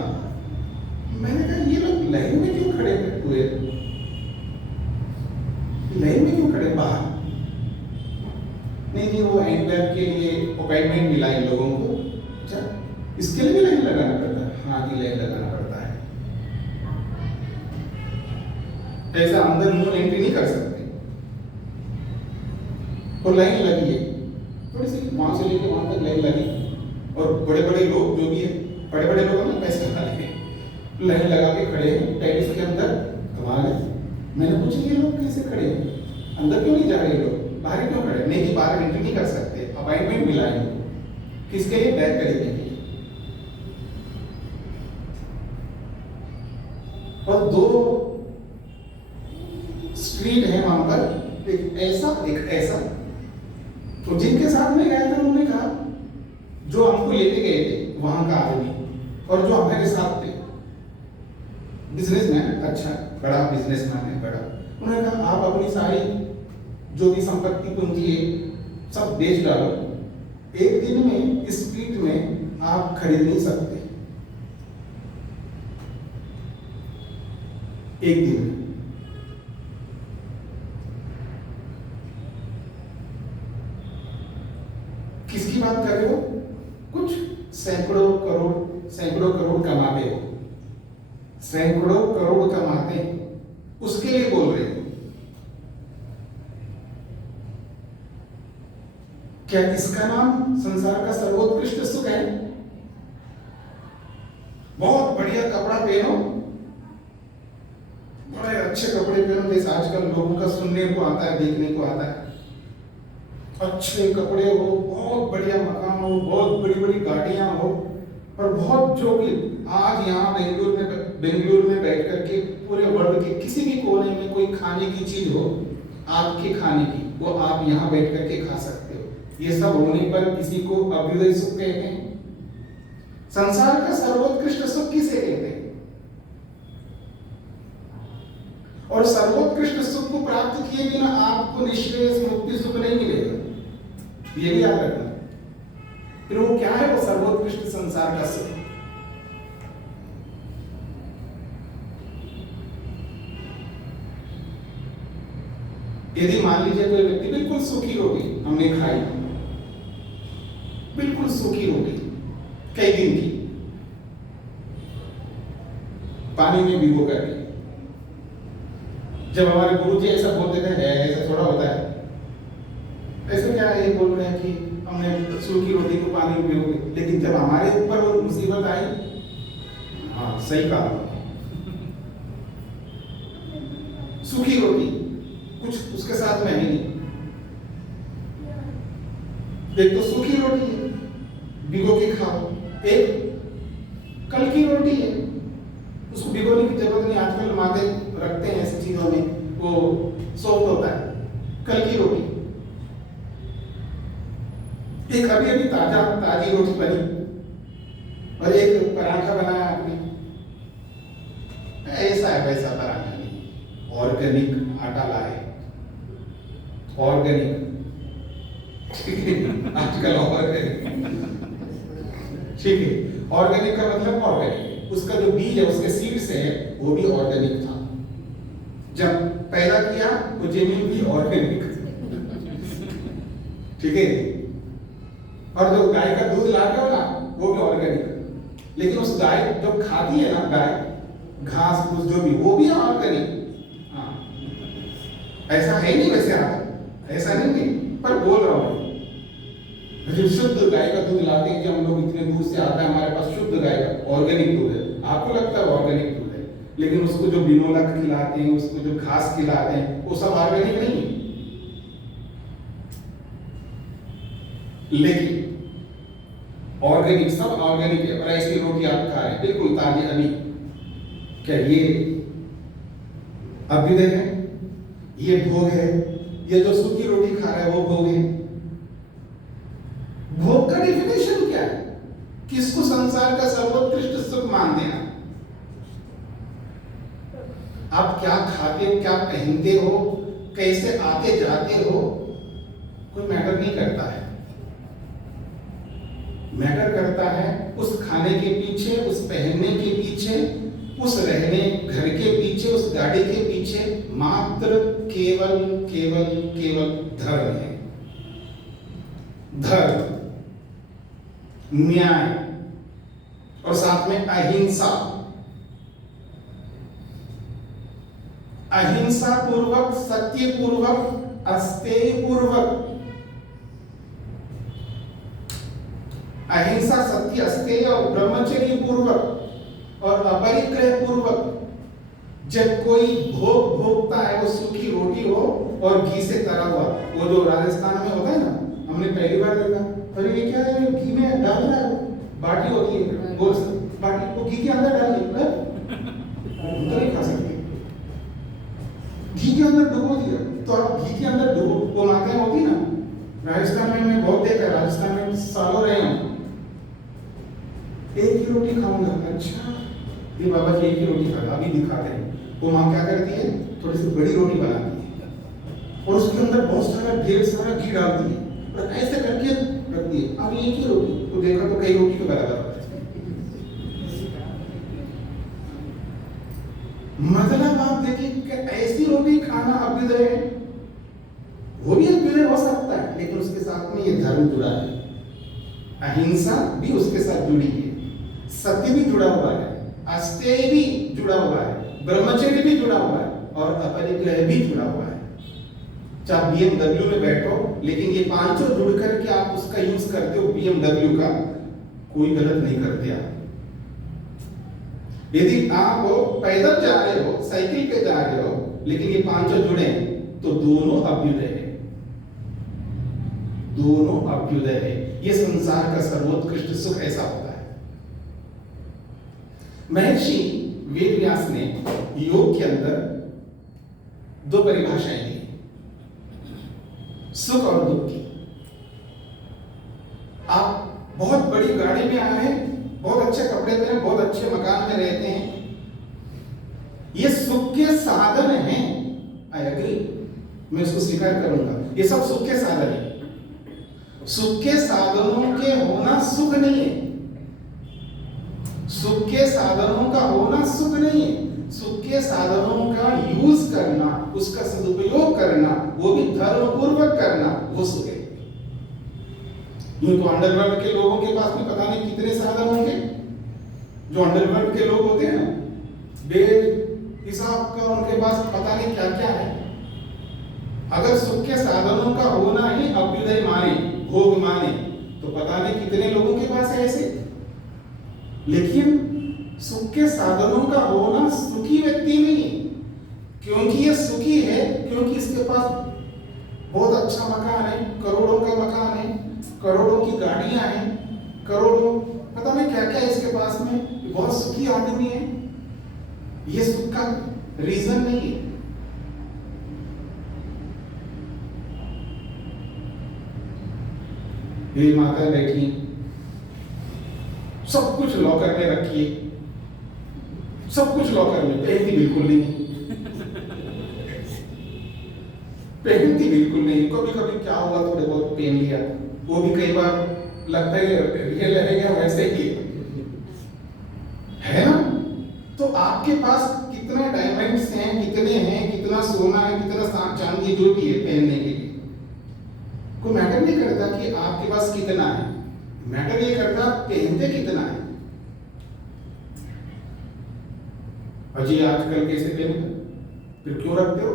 मैंने कहा ये लोग लाइन में क्यों खड़े हुए, लाइन में क्यों खड़े बाहर? नहीं वो एंडवेल के लिए अपॉइंटमेंट मिला इन लोगों को। अच्छा इसके लिए भी लाइन लगाना पड़ता है? हाँ जी लाइन लगाना पड़ता है। ऐसा अंदर मुंह एंट्री नहीं कर सकते, और लाइन लगी है थोड़ी सी, वहां से लेके वहां तक लाइन लगी। और बड़े बड़े लोग जो भी है, बड़े बड़े लोग ना पैसे वाले हैं, लाइन लगा के खड़े हैं पेरिस के अंदर। कमाल है। मैंने पूछा ये लोग कैसे खड़े हैं, अंदर क्यों नहीं जा रहे लोग, बाहर क्यों खड़े? नहीं बाहर एंट्री नहीं कर सकते, अपॉइंटमेंट मिला है किसके लिए? बैग खरीदने के लिए। और 2 स्ट्रीट है वहां पर, एक ऐसा। तो जिनके साथ में गए थे उन्होंने कहा, जो हमको लेके गए थे वहां का आदमी और जो हमारे साथ थे बिजनेसमैन, अच्छा बड़ा बिजनेसमैन है बड़ा, उन्होंने कहा आप अपनी सारी जो भी संपत्ति पूंजी है सब बेच डालो, एक दिन में इस स्ट्रीट में आप खरीद नहीं सकते, एक दिन में। किसकी बात कर रहे हो? कुछ सैकड़ों करोड़ कमाते हो, सैकड़ों करोड़ कमाते हैं, उसके लिए बोल रहे हो। क्या इसका नाम संसार का सर्वोत्कृष्ट सुख है? बहुत बढ़िया कपड़ा पहनो, बड़े अच्छे कपड़े पहनो, जैसे आजकल लोगों का सुनने को आता है, देखने को आता है, अच्छे कपड़े हो, बहुत बढ़िया मकान हो, बहुत बड़ी बड़ी गाड़ियां हो, और बहुत जो कि आज यहाँ बेंगलुरु में बैठ करके पूरे वर्ल्ड के किसी भी कोने में कोई खाने की चीज हो, आपके खाने की, वो आप यहाँ बैठ करके खा सकते हो। ये सब होने पर किसी को अभ्युदय सुख कहते हैं। संसार का सर्वोत्कृष्ट सुख किसे कहते हैं? और सर्वोत्कृष्ट सुख को प्राप्त किए बिना आपको निश्रेयस मुक्ति सुख नहीं मिलेगा, ये भी याद रखना। फिर वो क्या है वो सर्वोत्कृष्ट संसार का सुख? यदि मान लीजिए कोई व्यक्ति बिल्कुल सूखी रोटी हमने खाई, बिल्कुल सूखी रोटी कई दिन की, पानी में भिगो कर, जब हमारे गुरु जी ऐसा बोलते थे ऐसा थोड़ा होता है, ऐसे क्या है, ये बोल रहे हैं कि हमने सूखी रोटी को पानी में भिगो, लेकिन जब हमारे ऊपर वो मुसीबत आई, हाँ सही कहा, सूखी रोटी कुछ उसके साथ में ही नहीं। एक तो सूखी रोटी है भिगो के खाओ, एक कल की रोटी है उसको भिगोने की जरूरत नहीं, आजकल माते रखते हैं ऐसी चीजों में, वो सॉफ्ट होता है, कल की रोटी। एक अभी अभी ताजी रोटी बनी और एक पराठा बनाया आपने, ऐसा है वैसा पराठा नहीं, ऑर्गेनिक आटा लाए, ऑर्गेनिक ठीक है, आजकल ऑर्गेनिक, ठीक है। ऑर्गेनिक का मतलब ऑर्गेनिक, उसका जो बीज है, उसके सीड्स है, वो भी ऑर्गेनिक था। जब पैदा किया वो जमीन भी ऑर्गेनिक, ठीक है। और जो गाय का दूध लाते हो ना, वो भी ऑर्गेनिक, लेकिन उस गाय जो खाती है ना गाय, घास फूस जो भी, वो भी ऑर्गेनिक। हाँ, ऐसा है नहीं वैसे, आप ऐसा नहीं है, पर बोल रहा हूँ जो शुद्ध गाय का दूध लाते हैं, कि हम लोग इतने दूर से आता है, हमारे पास शुद्ध गाय का ऑर्गेनिक दूध है, आपको लगता है ऑर्गेनिक दूध है, लेकिन उसको जो बिनोला खिलाते हैं, उसको जो घास खिलाते हैं, वो सब ऑर्गेनिक नहीं है। लेकिन ऑर्गेनिक, सब ऑर्गेनिक है। और ऐसी रोटी आप खा रहे हैं बिल्कुल ताजी, अभी क्या ये अभ्युदय है? ये भोग है? ये जो सूखी रोटी खा रहा है वो भोग है? भोग का डेफिनेशन क्या है? किसको संसार का सर्वोत्कृष्ट सुख मान देना? आप क्या खाते हो, क्या पहनते हो, कैसे आते जाते हो, कोई मैटर नहीं करता है। मैटर करता है उस खाने के पीछे, उस पहनने के पीछे, उस रहने घर के पीछे, उस गाड़ी के पीछे मात्र केवल केवल केवल धर्म है। धर्म, न्याय और साथ में अहिंसा। अहिंसा पूर्वक, सत्य पूर्वक, अस्तेय पूर्वक। अहिंसा, सत्य, अस्तेय और ब्रह्मचर्य पूर्वक और अपरिग्रह पूर्वक जब कोई भोग भोगता है, वो सूखी रोटी हो और घी से तला हुआ, वो जो राजस्थान में होता है ना, हमने पहली बार देखा, अरे ये क्या है, घी में डाल रहा है, बाटी होती है गोल बाटी, वो घी के अंदर डालिए, तो नहीं खा सकते, घी के अंदर डुबो दिया। तो आप घी के अंदर डुबो, वो माताएं होती ना, राजस्थान में मैं बहुत देखा, राजस्थान में सालों रहे हैं, एक ही रोटी खाऊंगा, अच्छा ये बाबा जी एक ही रोटी खाता, अभी दिखाते हैं। वो माँ क्या करती है, थोड़ी सी बड़ी रोटी बनाती है और उसके अंदर बहुत सारा ढेर सारा घी डालती है और ऐसे करके रखती है, अब एक ही रोटी, तो देखा तो कई रोटी के बराबर होता है। मतलब आप देखिए, ऐसी रोटी खाना अभ्युदय है, वो भी अभ्युदय हो सकता है, लेकिन उसके साथ में ये धर्म जुड़ा है, अहिंसा भी उसके साथ जुड़ी है, सत्य भी जुड़ा हुआ है, अस्तेय भी जुड़ा हुआ है, ब्रह्मचर्य भी जुड़ा हुआ है और अपरिग्रह भी जुड़ा हुआ है। चाहे BMW में बैठो, लेकिन ये पांचों जुड़ करके आप उसका यूज करते हो, BMW का, कोई गलत नहीं करते आप। यदि आप पैदल जा रहे हो, साइकिल पे जा रहे हो, लेकिन ये पांचों जुड़े, तो दोनों अभ्युदय है, दोनों अभ्युदय है। ये संसार का सर्वोत्कृष्ट सुख ऐसा होता है। महर्षि वेदव्यास ने योग के अंदर दो परिभाषाएं दी, सुख और दुख की। आप बहुत बड़ी गाड़ी में आए हैं, बहुत अच्छे कपड़े पहने, बहुत अच्छे मकान में रहते हैं, ये सुख के साधन हैं, आई एग्री, मैं इसको स्वीकार करूंगा, ये सब सुख के साधन है। सुख के साधनों के होना सुख नहीं है, सुख के साधनों का होना सुख नहीं है, सुख के साधनों का यूज करना, उसका सदुपयोग करना, वो भी धर्म पूर्वक करना, वो सुख है। यूं तो अंडरवर्ल्ड के लोगों के पास में पता नहीं कितने साधन होंगे, जो अंडरवर्ल्ड के लोग होते हैं ना, बेहिसाब का उनके पास पता नहीं क्या क्या है। अगर सुख के साधनों का होना ही अभ्युदय माने, भोग माने, तो पता नहीं कितने लोगों के पास है ऐसे। लेकिन सुख के साधनों का होना सुखी व्यक्ति नहीं है, क्योंकि ये सुखी है, क्योंकि इसके पास बहुत अच्छा मकान है, करोड़ों का मकान है, करोड़ों की गाड़ियां हैं, करोड़ों पता नहीं क्या क्या इसके पास में, बहुत सुखी आदमी है। ये सुख का रीजन नहीं है। ये माता बैठी, सब कुछ लॉकर में रखिए, सब कुछ लॉकर में, पैसे बिल्कुल नहीं, पहनती बिल्कुल नहीं। कभी कभी क्या हुआ, थोड़े बहुत पहन लिया, वो भी कई बार लगता है रियल रहेगा वैसे ही है ना। तो आपके पास कितने डायमंड्स हैं, कितने हैं, कितना सोना है, कितना चांदी, जो भी है पहनने के लिए, कोई मैटर नहीं करता कि आपके पास कितना है। मैटर ये करता पहनते कितना है। अजी आजकल कैसे पहनते, फिर क्यों रखते हो?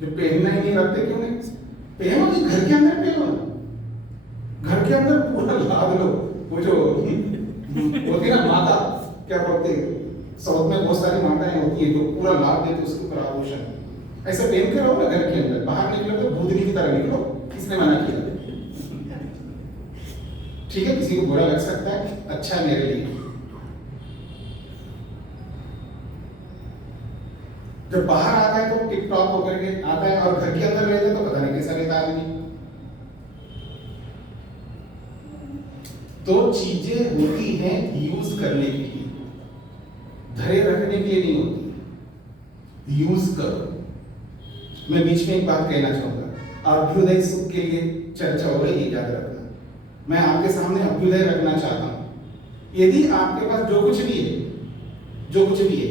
जब पहनना ही नहीं रखते क्यों नहीं? पहनो नहीं, घर के अंदर पहनो ना, घर के अंदर पूरा लाद लो। वो जो होती ना माता, क्या बोलते हैं, साउथ में बहुत सारी माताएं होती है जो पूरा लाद देते उसके ऊपर आभूषण, ऐसे पहन के रहो ना घर के अंदर। बाहर निकलो तो भूतनी की तरह निकलो, किसने मना किया? ठीक है, किसी को बुरा लग सकता है, अच्छा है मेरे लिए। जब बाहर आता है तो टिप टॉप होकर के आता है, और घर के अंदर रहता है तो पता नहीं कैसा रहता आदमी। तो चीजें होती हैं यूज करने के लिए, धरे रखने के लिए नहीं होती। यूज करो। मैं बीच में एक बात कहना चाहूंगा, अभ्युदय सुख के लिए चर्चा हो रही है, याद रखना। मैं आपके सामने अभ्युदय रखना चाहता हूं। यदि आपके पास जो कुछ भी है, जो कुछ भी है,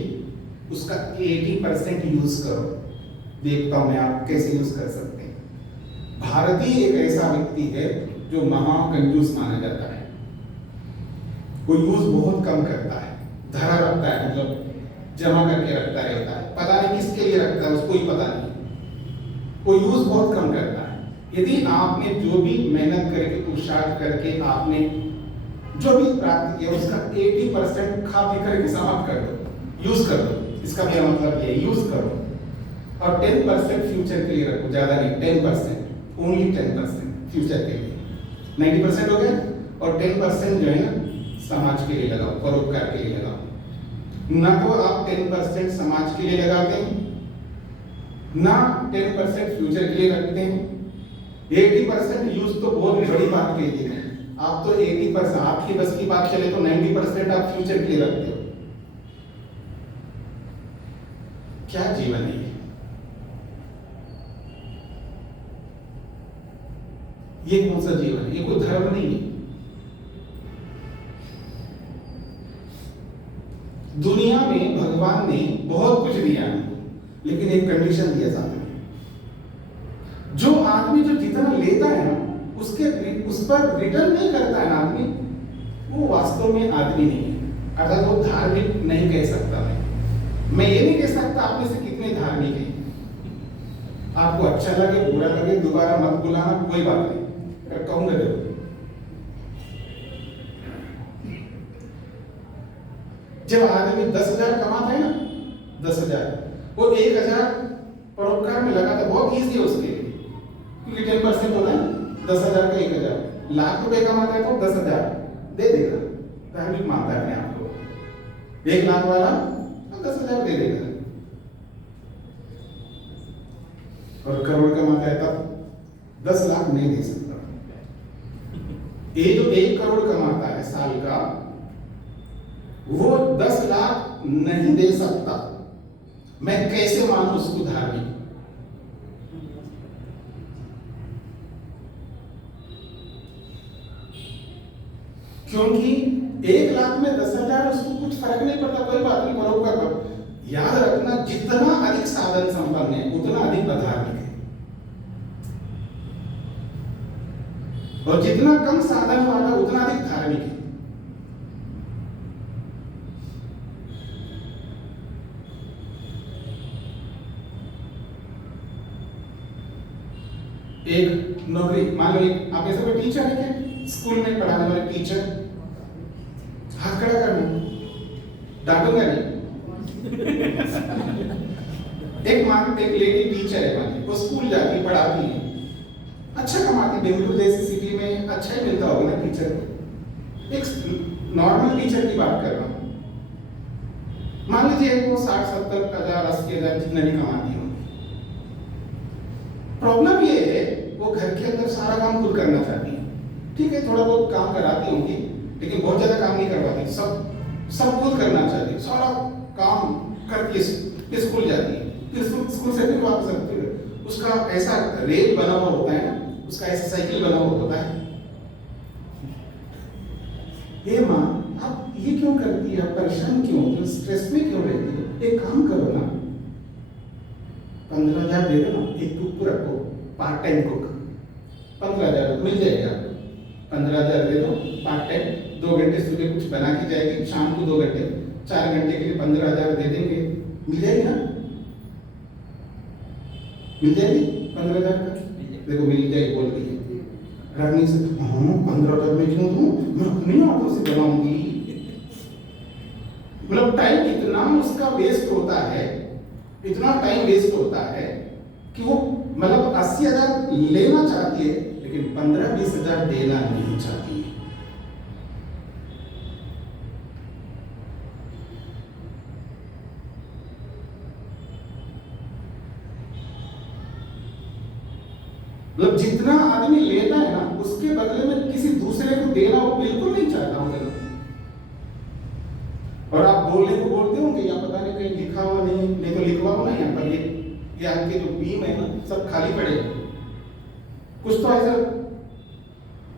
उसका 80% यूज करो। देखता हूं मैं आप कैसे यूज कर सकते हैं। भारतीय एक ऐसा व्यक्ति है जो महाकंजूस माना जाता है। वो यूज बहुत कम करता है, धरा रखता है, मतलब जमा करके रखता रहता है, पता नहीं किसके लिए रखता है उसको ही पता नहीं। वो यूज बहुत कम करता है। यदि आपने जो भी मेहनत करके, पुरुषार्थ करके आपने जो भी प्राप्त किया, उसका 80% खा पी करके समाप्त कर दो, यूज कर दो। इसका मेरा मतलब ये, यूज करो। और 10% फ्यूचर के लिए रखो, ज्यादा नहीं, 10%, ओनली 10% फ्यूचर के लिए। 90% हो गया, और 10% जो है ना समाज के लिए लगाओ, परोपकार के लिए लगाओ। ना तो आप 10% समाज के लिए लगाते हैं, ना 10% फ्यूचर के लिए रखते हैं। 80% यूज तो बहुत बड़ी बात कही थी मैं। आप तो 80%, आपकी बस की बात चले तो 90% आप फ्यूचर के लिए रखते हो। क्या जीवन है ये? कौन सा जीवन है ये? कोई धर्म नहीं है। दुनिया में भगवान ने बहुत कुछ दिया है, लेकिन एक कंडीशन दिया साथ में। जो आदमी जो जितना लेता है ना, उस पर रिटर्न नहीं करता है ना आदमी, वो वास्तव में आदमी नहीं है। अर्थात वो धार्मिक नहीं कह सकता। मैं ये नहीं कह सकता आप में से कितने धार्मिक हैं। आपको अच्छा लगे, बुरा लगे, दोबारा मत बुलाना, कोई बात नहीं, अगर कहूंगा जरूर। जब आदमी 10,000 कमाता है ना, 10,000, वो 1,000 परोपकार में लगाता, बहुत ईजी है उसके लिए, क्योंकि 10% होता है 10,000 का 1,000। लाख रुपए कमाता है तो 10,000 दे देगा, धार्मिक मानता है अपने आप को। 1 लाख वाला 10,000 दे देगा, और करोड़ कमाता है तब 10 लाख नहीं दे सकता। ये जो 1 करोड़ कमाता है साल का, वो 10 लाख नहीं दे सकता। मैं कैसे मानूं उसको धार्मिक? क्योंकि 1 लाख में 10,000 उसको कुछ फर्क नहीं पड़ता, कोई बात नहीं, परोपकार करो। याद रखना, जितना अधिक साधन संपन्न है उतना अधिक अधार्मिक है, और जितना कम साधन वाला उतना अधिक धार्मिक है। एक नौकरी, मान लो आप ऐसे कोई टीचर है क्या, स्कूल में पढ़ाने वाले टीचर, हाथ खड़ा करना, डांटूंगा नहीं। एक लेडी टीचर है, मान वो स्कूल जाती है, पढ़ाती है, अच्छा कमाती, बेंगलुरु जैसी सिटी में अच्छा ही मिलता होगा ना टीचर को। एक नॉर्मल टीचर की बात कर रहा हूँ। मान लीजिए वो 60-70 हजार 80,000 जितना भी कमाती हो। प्रॉब्लम ये है, वो घर के अंदर सारा काम खुद करना चाहती है। ठीक है, थोड़ा बहुत काम कराती होंगी, लेकिन बहुत ज्यादा काम नहीं करवाती, सब खुद करना चाहती है। सारा काम करके स्कूल जाती है, फिर स्कूल से फिर वापस आती है। उसका ऐसा रेल बना हुआ होता है ना, उसका ऐसा साइकिल बना हुआ होता है। हे माँ, आप ये क्यों करती है? आप परेशान क्यों होती हो? स्ट्रेस में क्यों रहती हो? एक काम करो ना, 15,000 दे दो ना, एक कुक रखो, पार्ट टाइम कुक, 15,000 मिल जाएगा। 15,000 दे दो, पार्ट टाइम, 2 घंटे सुबह कुछ बना के जाएगी, शाम को 2 घंटे, 4 घंटे के लिए 15,000 दे देंगे, मिल जाएगी ना? मिल जाएगी 15,000 का? देखो मिल जाएगी बोल रही है। रखनी से 15,000 में क्यों दूं? मैं अपने हाथों से बनाऊंगी। मतलब टाइम इतना उसका वेस्ट होता है, इतना टाइम वेस्ट होता है कि वो मतलब 80,000 लेना चाहती है, लेकिन 15-20 हजार देना नहीं चाहती है। मतलब जितना आदमी लेता है ना, उसके बदले में किसी दूसरे को देना वो बिल्कुल नहीं चाहता हूं। और आप बोलने को बोलते होंगे, या पता नहीं कहीं लिखा हुआ नहीं तो लिखवाओ ना यहाँ पर, ये आपके जो बीम है ना, सब खाली पड़े। कुछ तो ऐसा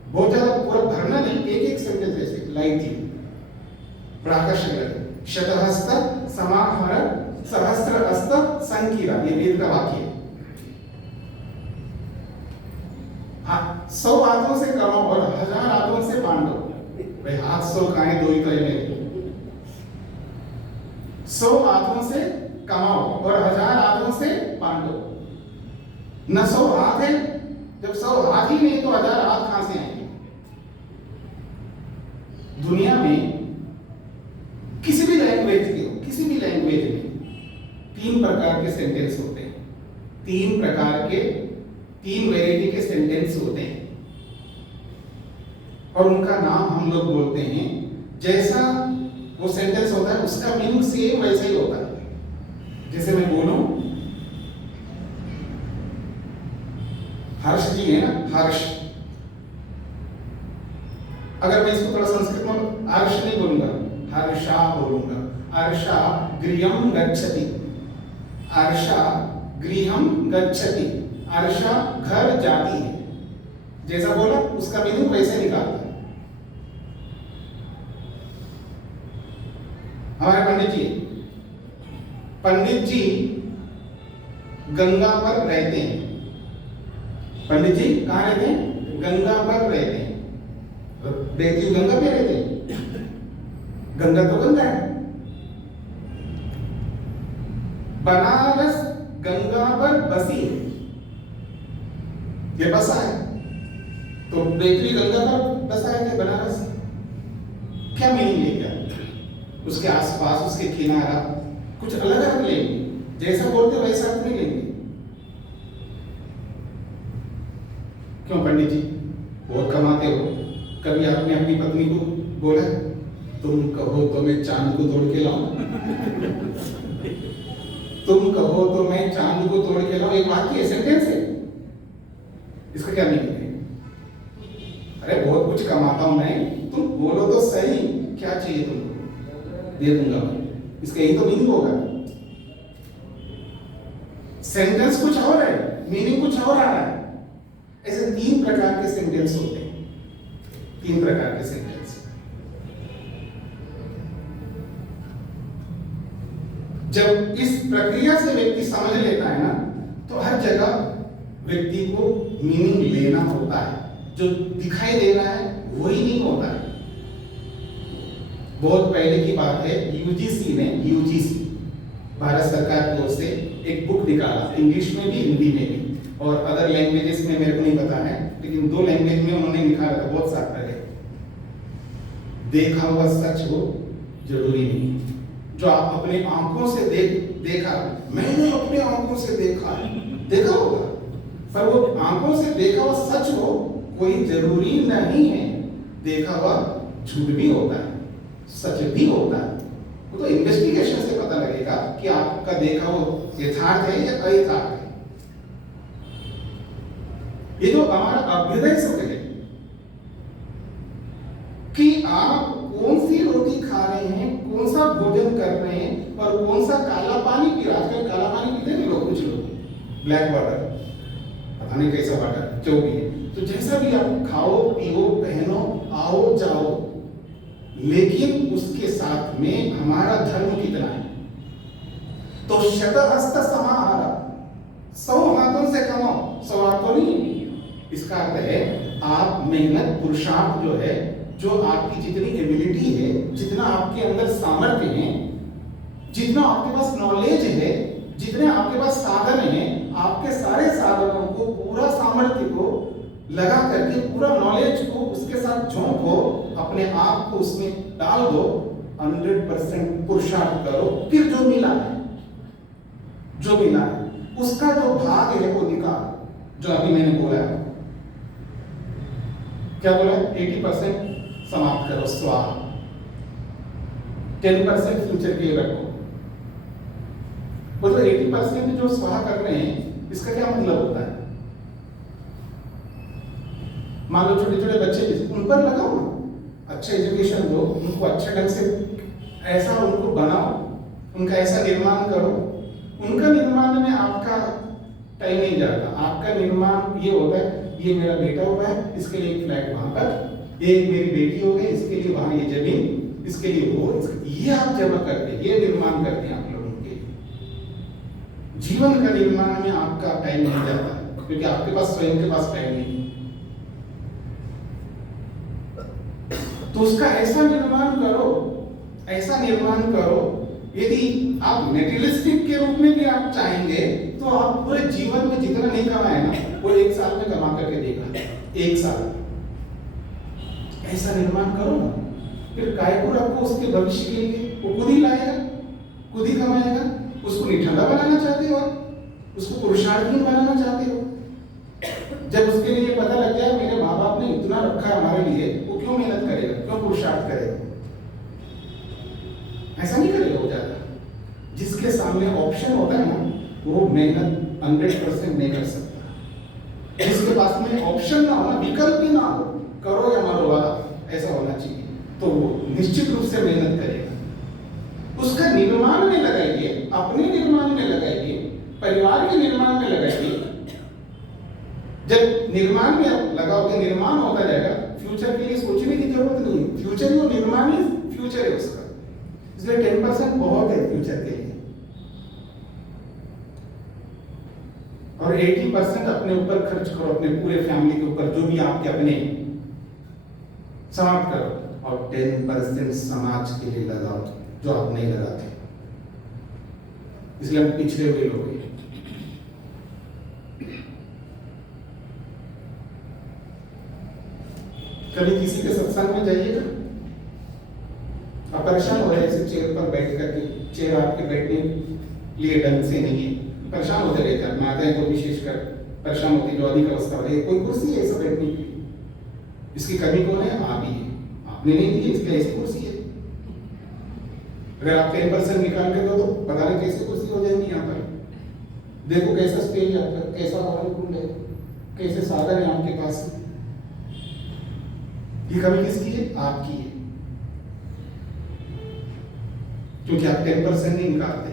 बहुत ज्यादा पूरा भरना नहीं, एक सेंटेंस ऐसे लाइटली प्राकर्षक शतहस्त समाहर सहस्त्र अस्त संकीरा, ये वेद का वाक्य है। 100 हाथों से कमाओ और 1000 हाथों से बांटो। भाई हाथ 100 का है, 2 ही तो है। 100 हाथों से कमाओ और 1000 हाथों से बांटो। न 100 हाथ है, जब 100 हाथ ही नहीं तो 1000 हाथ कहां से आएंगे? दुनिया में किसी भी लैंग्वेज के, किसी भी लैंग्वेज में 3 प्रकार के सेंटेंस होते हैं। 3 प्रकार के, 3 वैरायटी के सेंटेंस होते हैं, और उनका नाम हम लोग बोलते हैं। जैसा वो सेंटेंस होता है उसका मीनिंग सेम वैसा ही होता है। जैसे मैं बोलूं, हर्ष जी है ना, हर्ष, अगर मैं इसको थोड़ा संस्कृत में हर्ष नहीं बोलूंगा, हर्षा बोलूंगा। हर्षा गृहम गच्छति, हर्षा गृहम गच्छति, हर्षा घर जाती है। जैसा बोला उसका मीनिंग वैसे निकालता है। हमारे पंडित जी गंगा पर रहते हैं। पंडित जी कहाँ रहते हैं? गंगा पर रहते हैं। बहती हुई गंगा पे रहते हैं। गंगा तो गंगा है। बनारस गंगा पर बसी है, ये बसा है, तो बहती हुई गंगा पर बसा है कि बनारस? क्या मीनिंग है? क्या उसके आसपास, उसके किनारा कुछ अलग अलग लेंगे, जैसा बोलते वैसा अर्थ नहीं लेंगे। क्यों पंडित जी बहुत कमाते हो, कभी आपने अपनी पत्नी को बोला तुम कहो तो मैं चांद को तोड़ के लाऊं? तुम कहो तो मैं चांद को तोड़ के लाऊं, एक वाक्य है, सेंटेंस है। इसका क्या मीनिंग है? अरे बहुत कुछ कमाता हूं मैं, तुम बोलो तो सही, क्या चाहिए तुमको दे दूंगा मैं। इसका यही तो मीनिंग होगा। सेंटेंस कुछ और है, मीनिंग कुछ और आ रहा है। ऐसे 3 प्रकार के सेंटेंस होते हैं, 3 प्रकार के सेंटेंस। जब इस प्रक्रिया से व्यक्ति समझ लेता है ना, तो हर जगह व्यक्ति को मीनिंग लेना होता है। जो दिखाई दे रहा है वही नहीं होता है। बहुत पहले की बात है, यूजीसी ने, यूजीसी भारत सरकार की ओर से एक बुक निकाला, इंग्लिश में भी हिंदी में भी, और अदर लैंग्वेजेस में मेरे को नहीं पता है, लेकिन 2 लैंग्वेज में उन्होंने निकाला था, बहुत सारा है। देखा हुआ सच हो जरूरी नहीं। जो आप अपने आंखों से देखा, मैंने अपने आंखों से देखा होगा, पर वो आंखों से देखा हुआ सच हो कोई जरूरी नहीं है। देखा हुआ झूठ भी होता है, सच भी होता है। वो तो इन्वेस्टिगेशन से पता लगेगा कि आपका देखा वो यथार्थ है या अयथार्थ है। ये जो हमारा अभ्युदय शब्द है कि आप कौन सी रोटी खा रहे हैं, कौन सा भोजन कर रहे हैं, और कौन सा काला पानी पी रहे हैं। आजकल काला पानी पीते हैं लोग, कुछ लोग ब्लैक वाटर, खाने कैसा बांटा, जो भी है। तो जैसा भी आप खाओ पियो पहनो आओ जाओ, लेकिन उसके साथ में हमारा धर्म कितना है। तो शतहस्त समाहार, 100 हाथों से कमाओ, 100 हाथों नहीं। इसका अर्थ है आप मेहनत पुरुषार्थ जो है, जो आपकी जितनी एबिलिटी है, जितना आपके अंदर सामर्थ्य है, जितना आपके पास नॉलेज है, जितने आपके पास साधन है, आपके सारे साधनों को, पूरा सामर्थ्य को लगा करके, पूरा नॉलेज को उसके साथ झोंको, अपने आप को उसमें डाल दो, 100% पुरुषार्थ करो, फिर जो मिला है, जो मिला है उसका जो भाग है वो निकाल। जो अभी मैंने बोला है, क्या बोला, 80% समाप्त करो, स्वाहा, 10% फ्यूचर के लिए रखो। वो जो 80% जो स्वाहा कर रहे हैं, इसका क्या मतलब होता है। मान लो छोटे छोटे बच्चे, उन पर लगाओ ना, अच्छा एजुकेशन दो, उनको अच्छे ढंग से ऐसा उनको बनाओ, उनका ऐसा निर्माण करो। उनका निर्माण में आपका टाइम नहीं जाता, आपका निर्माण ये होता है, ये मेरा बेटा हुआ है, इसके लिए एक फ्लैट वहां पर, ये मेरी बेटी हो गई, इसके लिए वहां ये जमीन, इसके लिए वो, ये आप जमा करते हैं, ये निर्माण करते हैं आप लोगों के। जीवन का निर्माण में आपका टाइम नहीं जाता, क्योंकि आपके पास स्वयं के पास टाइम नहीं। तो उसका ऐसा निर्माण करो, ऐसा निर्माण करो। यदि आप मेटेरियलिस्टिक के रूप में भी आप चाहेंगे, तो आप पूरे जीवन में जितना नहीं कमाए ना, वो 1 साल में कमा करके देगा। 1 साल ऐसा निर्माण करो ना, फिर काय को रखो उसके भविष्य के लिए, वो खुद ही लाएगा, खुद ही कमाएगा। उसको निठल्ला बनाना चाहते हो, उसको पुरुषार्थहीन बनाना चाहते हो। जब उसके लिए पता लग जाए मेरे माँ बाप ने इतना रखा है हमारे लिए, वो क्यों मेहनत करेगा, क्यों पुरुषार्थ करेगा, ऐसा नहीं करेगा वो ज्यादा। जिसके सामने ऑप्शन होता है ना, वो मेहनत 100% नहीं कर सकता। जिसके पास में ऑप्शन ना हो ना, विकल्प ही ना हो, करो या मरो वाला ऐसा होना चाहिए, तो वो निश्चित रूप से मेहनत करेगा। उसका निर्माण में लगाइए, अपने निर्माण में लगाइए, परिवार के निर्माण में लगाइए। जब निर्माण में लगाओगे, निर्माण होता जाएगा, फ्यूचर के लिए सोचने की जरूरत नहीं है। फ्यूचर वो निर्माण ही फ्यूचर है उसका। इसलिए 10% बहुत है फ्यूचर के लिए, और 80% अपने ऊपर खर्च करो, अपने पूरे फैमिली के ऊपर, जो भी आपके अपने, समाप्त करो। और 10% समाज के लिए लगाओ, जो आप नहीं लगाते। इसलिए हम पिछड़े हुए लोग हैं। कभी किसी के सत्संग में जाइएगा, आप परेशान हो रहे हैं ऐसे चेयर पर बैठ करके, चेयर आपके बैठने लिए ढंग से नहीं है, परेशान होते रहते हैं। आते हैं तो विशेषकर परेशान होती, जो अधिक अवस्था हो रही है, कोई कुर्सी है ऐसा बैठने की, इसकी कमी कौन है, आप ही है, आपने नहीं दी, इसलिए ऐसी कुर्सी है। अगर आप 10% निकाल के दो तो पता नहीं कैसे कुर्सी हो जाएगी यहाँ पर। देखो कैसा स्टेज है आपका, कैसा हवन कुंड है, कैसे साधन है आपके पास। ये कमी किसकी है, आपकी है, क्योंकि आप 10% नहीं निकालते।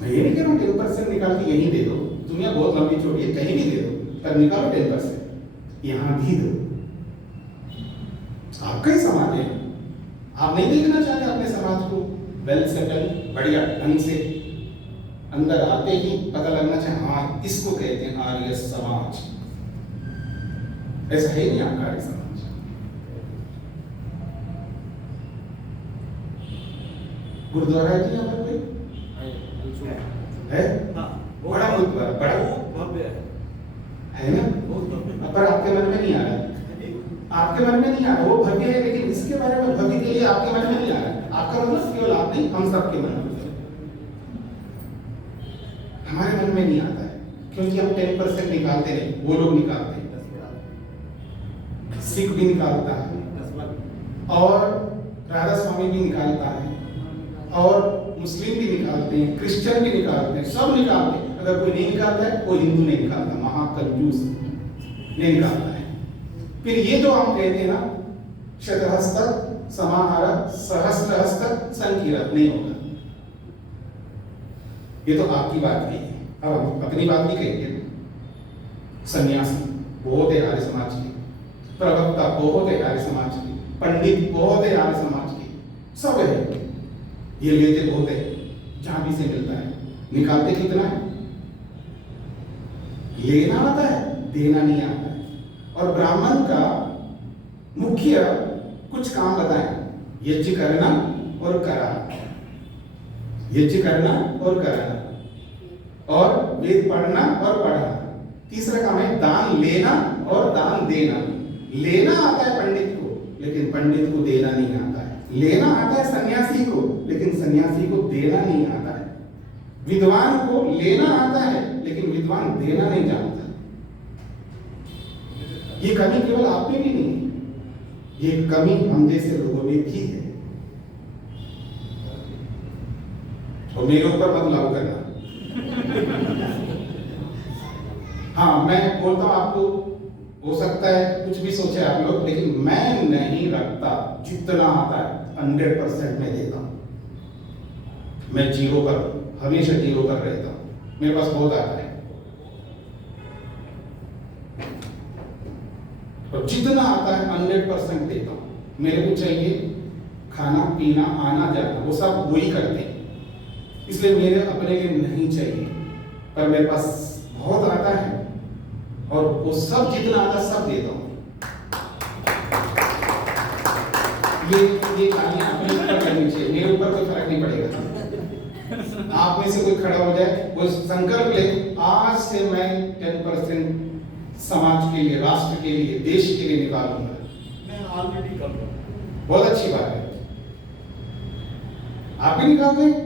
मैं ये नहीं कह रहा हूँ 10% निकाल के यही दे दो, दुनिया बहुत लंबी चौड़ी है, कहीं भी दे दो, पर निकालो 10%, यहां भी दो। आपका ही समाज है, आप नहीं देखना चाहते अपने समाज को वेल सेटल, बढ़िया ढंग से, अंदर आते ही पता लगना चाहिए, हाँ इसको कहते हैं आर्य समाज। ऐसा है नहीं आपका आर्य समाज। गुरुद्वारा है जी यहाँ पर कोई है? बड़ा गुरुद्वारा, बड़ा भव्य है ना, पर आपके मन में नहीं आ रहा, आपके मन में नहीं आ रहा। वो भव्य है, लेकिन इसके बारे में भव्य के लिए आपके मन में नहीं आ रहा। आपका मतलब केवल आप नहीं, हम सबके मन में, हमारे मन में नहीं आता है, क्योंकि हम 10% निकालते नहीं, वो लोग निकालते हैं। सिख भी निकालता है, और राधा स्वामी भी निकालता है, और मुस्लिम भी निकालते हैं, क्रिश्चियन भी निकालते हैं, सब निकालते हैं। अगर कोई नहीं निकालता है, वो हिंदू नहीं निकालता, महाकंजूस नहीं निकालता है। फिर ये जो हम कहते हैं ना, शतहस्त समाहार सहस्त्रहस्त संकीर्तन, नहीं होगा। ये तो आपकी बात की है, अब अपनी बात भी कहिए। सन्यासी बहुत है आर्य समाज की, प्रवक्ता बहुत है आर्य समाज की, पंडित बहुत है आर्य समाज की, सब है। ये लेते बहुत है, जहां भी से मिलता है। निकालते कितना है? लेना आता है, देना नहीं आता है। और ब्राह्मण का मुख्य कुछ काम बताएं, यज्ञ करना और कराना, यज्ञ करना और कराना, और वेद पढ़ना और पढ़ना। तीसरा काम है दान लेना और दान देना। लेना आता है पंडित को, लेकिन पंडित को देना नहीं आता है। लेना आता है सन्यासी को, लेकिन सन्यासी को देना नहीं आता है। विद्वान को लेना आता है, लेकिन विद्वान देना नहीं जानता। ये कमी केवल आप में भी नहीं है, ये कमी हम जैसे लोगों में भी है। और मेरे ऊपर मत लागू करना। हाँ, मैं बोलता हूं आपको, हो सकता है कुछ भी सोचे आप लोग, लेकिन मैं नहीं रखता। जितना आता है 100% में देता हूं। मैं जीरो पर, हमेशा जीरो पर रहता हूं। मेरे पास बहुत आता है, और जितना आता है 100% देता हूं। मेरे को चाहिए खाना पीना आना जाना, वो सब वही करते हैं, इसलिए मेरे अपने लिए नहीं चाहिए। पर मेरे पास बहुत आता है, और वो सब जितना आता है सब देता हूं। ये कहानियां अपने ऊपर करनी चाहिए, मेरे ऊपर कोई फर्क नहीं पड़ेगा। आप में से कोई खड़ा हो जाए, वो संकल्प ले, आज से मैं 10% समाज के लिए, राष्ट्र के लिए, देश के लिए निकालूंगा। मैं ऑलरेडी कर रहा हूं। बहुत अच्छी बात है, आप भी निकालते हैं,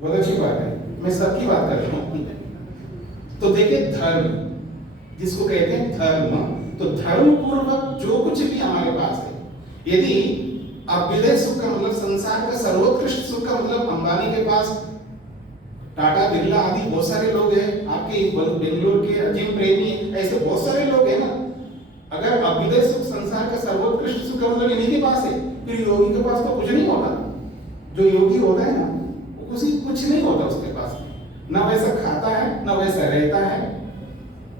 बहुत अच्छी बात है। मैं सबकी बात कर रहा हूं। तो देखिए, धर्म जिसको कहते हैं धर्म, तो धर्म पूर्वक जो कुछ भी हमारे पास है, यदि अभ्युदय सुख का मतलब संसार का सर्वोत्कृष्ट सुख का मतलब अंबानी के पास टाटा बिरला आदि बहुत सारे लोग हैं, आपके बेंगलोर के अजीम प्रेमी, ऐसे बहुत सारे लोग हैं ना। अगर अभ्युदय सुख संसार का सर्वोत्कृष्ट सुख का मतलब इन्हीं के पास है, फिर योगी के पास तो कुछ नहीं होता। जो योगी होता है ना, कुछ नहीं होता उसके पास, ना वैसा खाता है ना वैसा रहता है।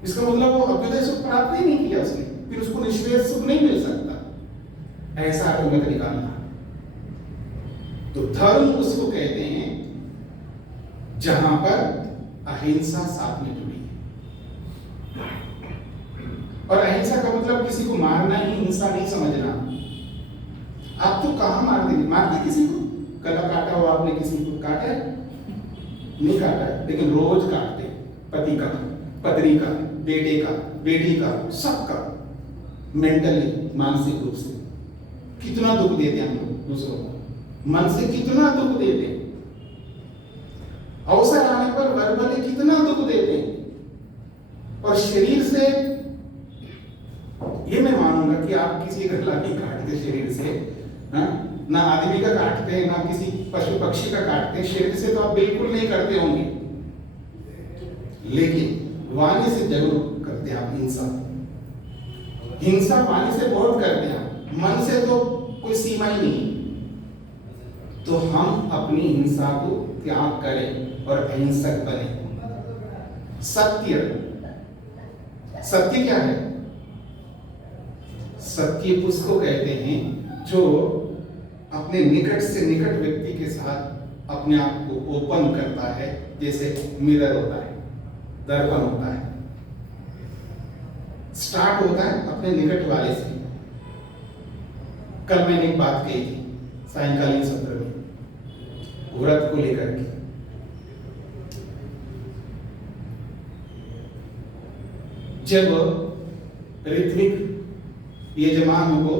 इसका मतलब वो अभ्युदय सुख प्राप्त ही नहीं किया उसने, फिर उसको निष्क्रिय सुख नहीं मिल सकता। ऐसा अर्थ मत निकालना। तो धर्म उसको कहते हैं जहां पर अहिंसा साथ में जुड़ी है। और अहिंसा का मतलब किसी को मारना ही हिंसा नहीं समझना। आप तो कहां मारते किसी को? गला काटा हो आपने, किसी को काटा है? नहीं काटा है, लेकिन रोज काटते, पति का, पत्नी का, बेटे का, बेटी का, सबका, मेंटली, मानसिक रूप से कितना दुख देते हैं हम लोग दूसरों को, मन से कितना दुख देते हैं, अवसर आने पर वर्बली कितना दुख देते हैं। और शरीर से ये मैं मानूंगा कि आप किसी का गला नहीं काटते शरीर से, हाँ? ना आदमी का काटते हैं, ना किसी पशु पक्षी का काटते हैं, शरीर से तो आप बिल्कुल नहीं करते होंगे, लेकिन वाणी से जरूर करते हैं आप हिंसा। हिंसा वाणी से बहुत करते हैं, मन से तो कोई सीमा ही नहीं। तो हम अपनी हिंसा को त्याग करें और अहिंसक बने। सत्य, सत्य क्या है? सत्य उसको कहते हैं जो अपने निकट से निकट व्यक्ति के साथ अपने आप को ओपन करता है, जैसे मिरर होता है, दर्पण होता है। स्टार्ट होता है अपने निकट वाले से। कल मैंने एक बात कही थी सायंकालीन सत्र में, व्रत को लेकर के। जब ऋत्विक यजमान को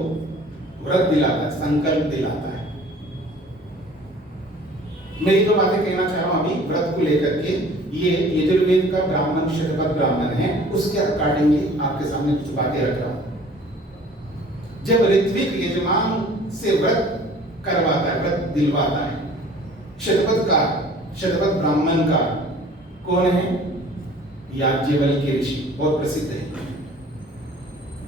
व्रत दिलाता है, संकल्प दिलाता है, मैं ये तो बातें कहना चाह रहा हूं अभी व्रत को लेकर के। ये यजुर्वेद का ब्राह्मण, शतपथ ब्राह्मण है, उसके अकॉर्डिंगली आपके सामने कुछ बातें रख रहा हूं। जब ऋत्विक यजमान से व्रत करवाता है, व्रत दिलवाता है, शतपथ ब्राह्मण का कौन है? याज्ञवल्क्य ऋषि, बहुत प्रसिद्ध है।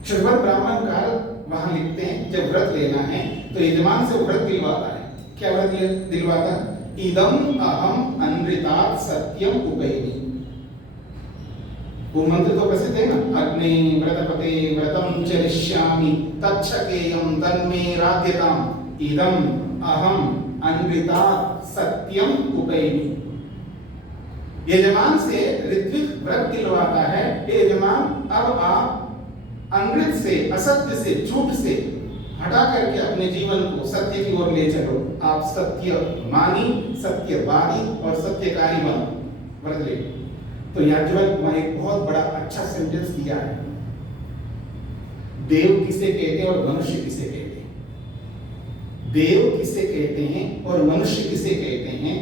शतपथ ब्राह्मण का वहां लिखते हैं जब व्रत लेना है तो यजमान से व्रत दिलवाता है। क्या व्रत दिलवाता? इदम अहम अनृतात् सत्यम उपैमि। वो मंत्र तो प्रसिद्ध है ना, अग्नि व्रतपते व्रतम चरिष्यामि तच्छकेयम तन्मे राध्यताम इदम अहम अनृता सत्यम उपैमि। यजमान से ऋत्विक व्रत दिलवाता है, यजमान अब आप अनृत से, असत्य से, झूठ से हटा करके अपने जीवन को सत्य की ओर ले चलो। आप सत्य मानी, सत्यवादी और सत्यकारी बनो, व्रत ले। तो याज्ञवल्क्य वहां एक बहुत बड़ा अच्छा सेंटेंस दिया है। देव किसे कहते हैं और मनुष्य किसे कहते हैं? देव किसे कहते हैं और मनुष्य किसे कहते हैं?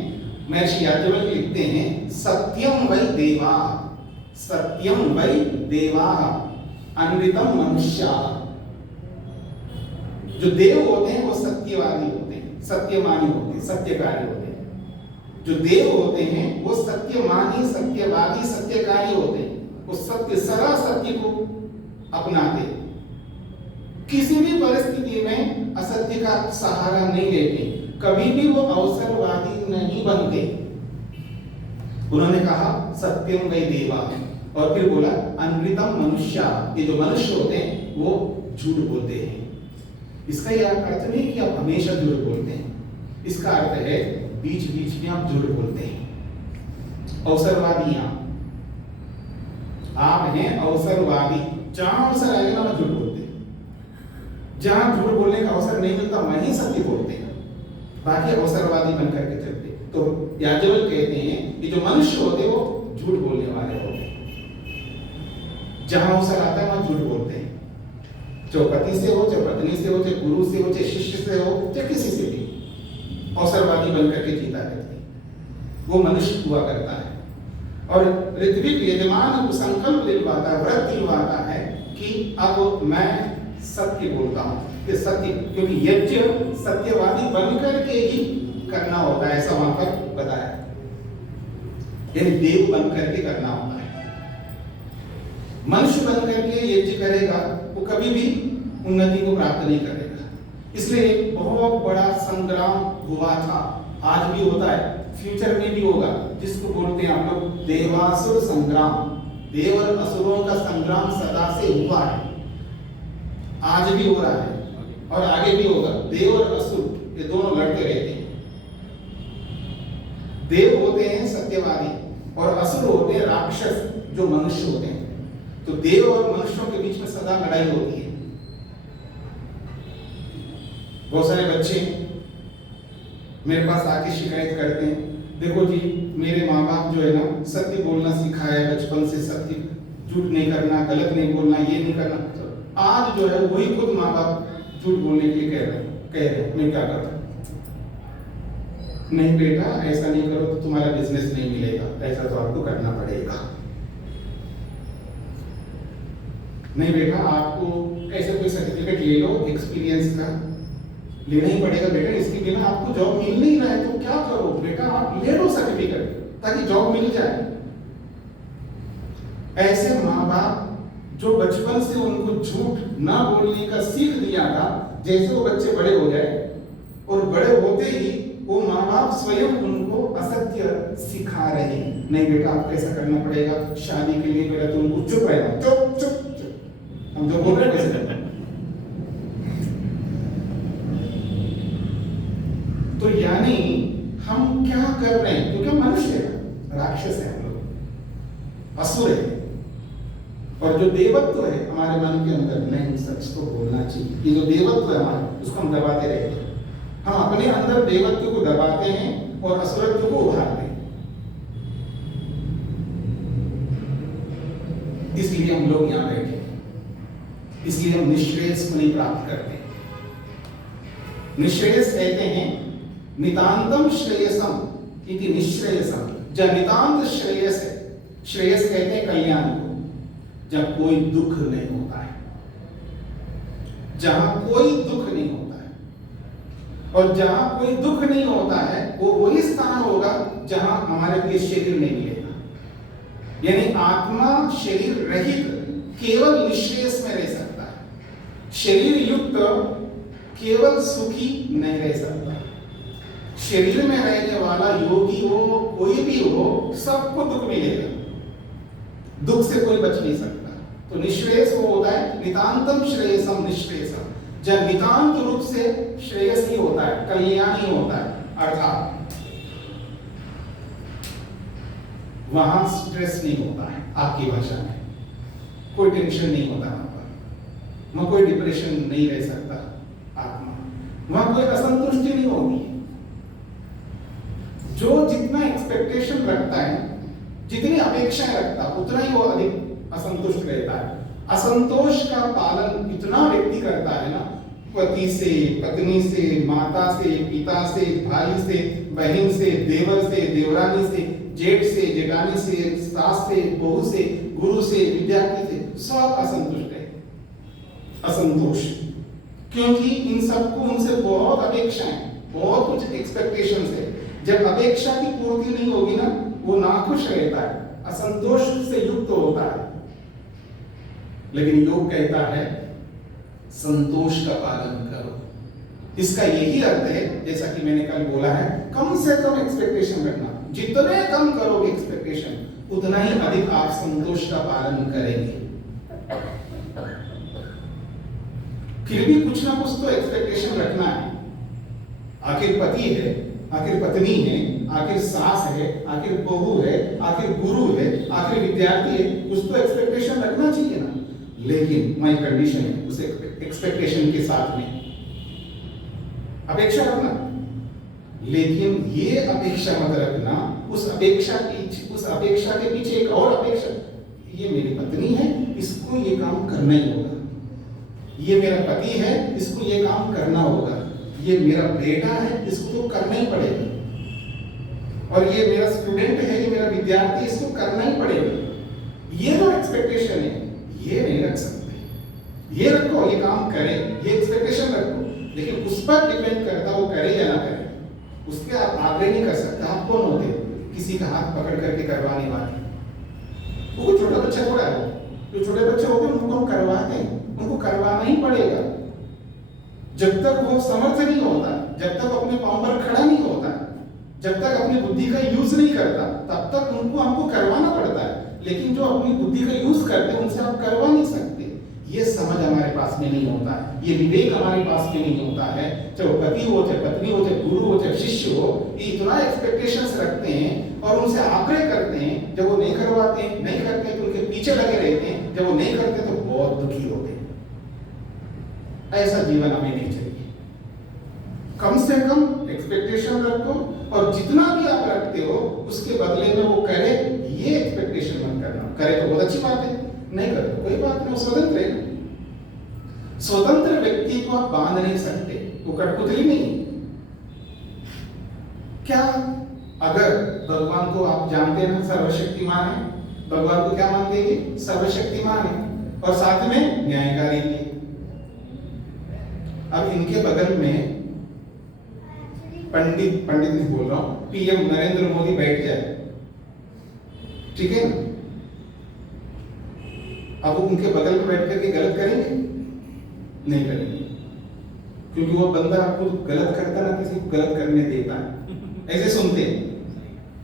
महर्षि याज्ञवल्क्य लिखते हैं, सत्यम वै देवा, सत्यम वै देवा अनृतम मनुष्या। जो देव होते हैं वो सत्यवादी होते हैं, सत्यमानी होते हैं, सत्यकारी होते हैं। जो देव होते हैं वो सत्यमानी, सत्यवादी, सत्यकारी होते हैं। वो सत्य, सदा सत्य को अपनाते, किसी भी परिस्थिति में असत्य का सहारा नहीं लेते, कभी भी वो अवसरवादी नहीं बनते। उन्होंने कहा सत्यम वै देवा, और फिर बोला अनृतम मनुष्या। ये जो मनुष्य होते हैं वो झूठ बोलते हैं। इसका यह अर्थ नहीं कि आप हमेशा झूठ बोलते हैं, इसका अर्थ है बीच बीच में आप झूठ बोलते हैं। अवसरवादी आप हैं, अवसरवादी। जहां अवसर आएगा वहां झूठ बोलते हैं, जहां झूठ बोलने का अवसर नहीं मिलता वहीं सत्य बोलते हैं, बाकी अवसरवादी बनकर के चलते। तो याज्ञवल्क्य कहते हैं कि जो मनुष्य होते हैं वो झूठ बोलने वाले होते हैं। जहां अवसर आता है वहां झूठ बोलते हैं, चाहे पति से हो, चाहे पत्नी से हो, चाहे गुरु से हो, चाहे शिष्य से हो, चाहे किसी से भी अवसरवादी बनकर के जीता करते हैं, वो मनुष्य हुआ करता है। और ऋत्विक यजमान को संकल्प दिलवाता है, व्रत दिलवाता है कि अब मैं सत्य बोलता हूं, कि सत्य, क्योंकि यज्ञ सत्यवादी बनकर के ही करना होता है, ऐसा वहां पर बताया। यानी देव बनकर के करना होता है। मनुष्य बनकर के यज्ञ करेगा वो कभी भी उन्नति को प्राप्त नहीं करेगा। इसलिए एक बहुत बड़ा संग्राम हुआ था, आज भी होता है, फ्यूचर में भी होगा, जिसको बोलते हैं आप लोग देवासुर संग्राम। देव और असुरों का संग्राम सदा से हुआ है, आज भी हो रहा है और आगे भी होगा। देव और असुर ये दोनों लड़ते रहते हैं। देव होते हैं सत्यवादी और असुर होते हैं राक्षस, जो मनुष्य होते हैं। तो देव और मनुष्यों के बीच में सदा लड़ाई होती है। बहुत सारे बच्चे मेरे पास आके शिकायत करते हैं, देखो जी मेरे माँ बाप जो है ना सत्य बोलना सिखाया है बचपन से, सत्य, झूठ नहीं करना, गलत नहीं बोलना, ये नहीं करना। तो आज जो है वही खुद माँ बाप झूठ बोलने के लिए कह रहे हैं, मैं क्या करूं? नहीं बेटा ऐसा नहीं करो तो तुम्हारा बिजनेस नहीं मिलेगा, ऐसा तो आपको करना पड़ेगा। नहीं बेटा आपको ऐसा कोई सर्टिफिकेट ले लो एक्सपीरियंस का, लेना ही पड़ेगा बेटा, इसके बिना आपको जॉब मिल नहीं रहा है तो क्या करो बेटा, आप ले लो सर्टिफिकेट ताकि जॉब मिल जाए। ऐसे माँ बाप जो बचपन से उनको झूठ ना बोलने का सीख दिया था, जैसे वो बच्चे बड़े हो जाए और बड़े होते ही वो माँ बाप स्वयं उनको असत्य सिखा रहे हैं। नहीं बेटा आपको ऐसा करना पड़ेगा, शादी के लिए पहले तुमको चुप रहना, चुप चुप चुप, हम जो बोल रहे हैं वैसे करना। तो यानी हम क्या कर रहे हैं? क्योंकि मनुष्य है, राक्षस है, हम लोग असुर है। और जो देवत्व है हमारे मन के अंदर, नहीं सच तो बोलना चाहिए, ये जो देवत्व है हमारा उसको हम दबाते रहते हैं। हम अपने अंदर देवत्व को दबाते हैं और असुरत्व को उभारते हैं। इसलिए हम लोग यहाँ बैठे, इसलिए हम निश्रेयस को नहीं प्राप्त करते। निश्रेयस कहते हैं नितांतम श्रेयसम इति निश्रेयसम, जब नितांत श्रेयस है, श्रेयस कहते हैं कल्याण को, जब कोई दुख नहीं होता है, जहां कोई दुख नहीं होता है। और जहां कोई दुख नहीं होता है वो वही स्थान होगा जहां हमारे लिए शरीर नहीं मिलेगा। यानी आत्मा शरीर रहित केवल निश्रेयस में रह सकता है, शरीर युक्त केवल सुखी नहीं रह सकता। शरीर में रहने वाला योगी हो, कोई भी हो, सबको दुख मिलेगा। दुख से कोई बच नहीं सकता। तो निश्रेयस वो होता है नितांतम श्रेयसम निश्रेयसम, जब नितांत रूप से श्रेयस ही होता है, कल्याण ही होता है, अर्थात वहां स्ट्रेस नहीं होता है। आपकी भाषा में कोई टेंशन नहीं होता, वहां कोई डिप्रेशन नहीं रह सकता आत्मा, वहां कोई असंतुष्टि नहीं होती है। जो जितना एक्सपेक्टेशन रखता है, जितनी अपेक्षाएं रखता, उतना ही वो अधिक असंतुष्ट रहता है। असंतोष का पालन इतना व्यक्ति करता है ना, पति से, पत्नी से, माता से, पिता से, भाई से, बहन से, देवर से, देवरानी से, जेठ से, जेठानी से, सास से, बहू से, गुरु से, विद्यार्थी से, सब असंतुष्ट है, असंतोष। क्योंकि इन सबको उनसे बहुत अपेक्षाएं, बहुत कुछ एक्सपेक्टेशंस है। जब अपेक्षा की पूर्ति नहीं होगी ना, वो नाखुश रहता है, असंतोष से युक्त होता है। लेकिन योग कहता है संतोष का पालन करो। इसका यही अर्थ है, जैसा कि मैंने कल बोला है, कम से कम एक्सपेक्टेशन रखना। जितने कम करोगे एक्सपेक्टेशन, उतना ही अधिक आप संतोष का पालन करेंगे। फिर भी कुछ ना कुछ तो एक्सपेक्टेशन रखना है। आखिर पति है, आखिर पत्नी है, आखिर सास है, आखिर बहू है, आखिर गुरु है, आखिर विद्यार्थी है, कुछ तो एक्सपेक्टेशन रखना चाहिए ना। लेकिन माई कंडीशन है उस एक्सपेक्टेशन के साथ में अपेक्षा रखना। लेकिन ये अपेक्षा मत रखना उस अपेक्षा के पीछे एक और अपेक्षा, ये मेरी पत्नी है, इसको ये काम करना ही होगा। ये मेरा पति है, इसको ये काम करना होगा। ये मेरा बेटा है, इसको तो करना ही पड़ेगा। और ये मेरा स्टूडेंट है, ये मेरा विद्यार्थी, इसको करना ही पड़ेगा। ये जो एक्सपेक्टेशन है, ये नहीं रख सकते। ये रखो, ये काम करे, ये एक्सपेक्टेशन रखो, लेकिन उस पर डिपेंड करता वो करे या ना करे, उसके आप आग्रह नहीं कर सकते। आप कौन होते किसी का हाथ पकड़ करके करवाने वाले? वो छोटा बच्चा थोड़ा है, जो छोटे बच्चे होते हैं उनको हम करवाते हैं, उनको करवाना ही पड़ेगा। जब तक वो समर्थ नहीं होता, जब तक अपने पांव पर खड़ा नहीं होता, जब तक अपनी बुद्धि का यूज नहीं करता, तब तक उनको हमको करवाना पड़ता है। लेकिन जो अपनी बुद्धि का यूज करते हैं, उनसे आप करवा नहीं सकते। ये समझ हमारे पास में नहीं होता है, ये विवेक हमारे पास में नहीं होता है। चाहे पति हो, चाहे पत्नी हो, चाहे गुरु हो, चाहे शिष्य हो, ये इतना एक्सपेक्टेशंस रखते हैं और उनसे आग्रह करते हैं। जब वो नहीं करवाते, नहीं करते तो उनके पीछे लगे रहते हैं। जब वो नहीं करते तो बहुत दुखी होते हैं। ऐसा जीवन हमें नहीं चाहिए। कम से कम एक्सपेक्टेशन रखो, और जितना भी आप रखते हो उसके बदले में वो करे, ये एक्सपेक्टेशन मत करना। करे तो बहुत अच्छी बात है, नहीं करे तो कोई बात नहीं, स्वतंत्र है। स्वतंत्र व्यक्ति को आप बांध नहीं सकते, वो कठपुतली नहीं। क्या अगर भगवान को आप जानते हैं ना, सर्वशक्तिमान है, भगवान को क्या मानते हैं? सर्वशक्तिमान है, और साथ में न्यायकारी भी। अब इनके बगल में पंडित नहीं बोल रहा हूं, पीएम नरेंद्र मोदी बैठ जाए, ठीक है ना? अब उनके बगल में बैठ करके गलत करेंगे? नहीं करेंगे, क्योंकि वो बंदा आपको गलत करता ना किसी को गलत करने देता है, ऐसे सुनते हैं,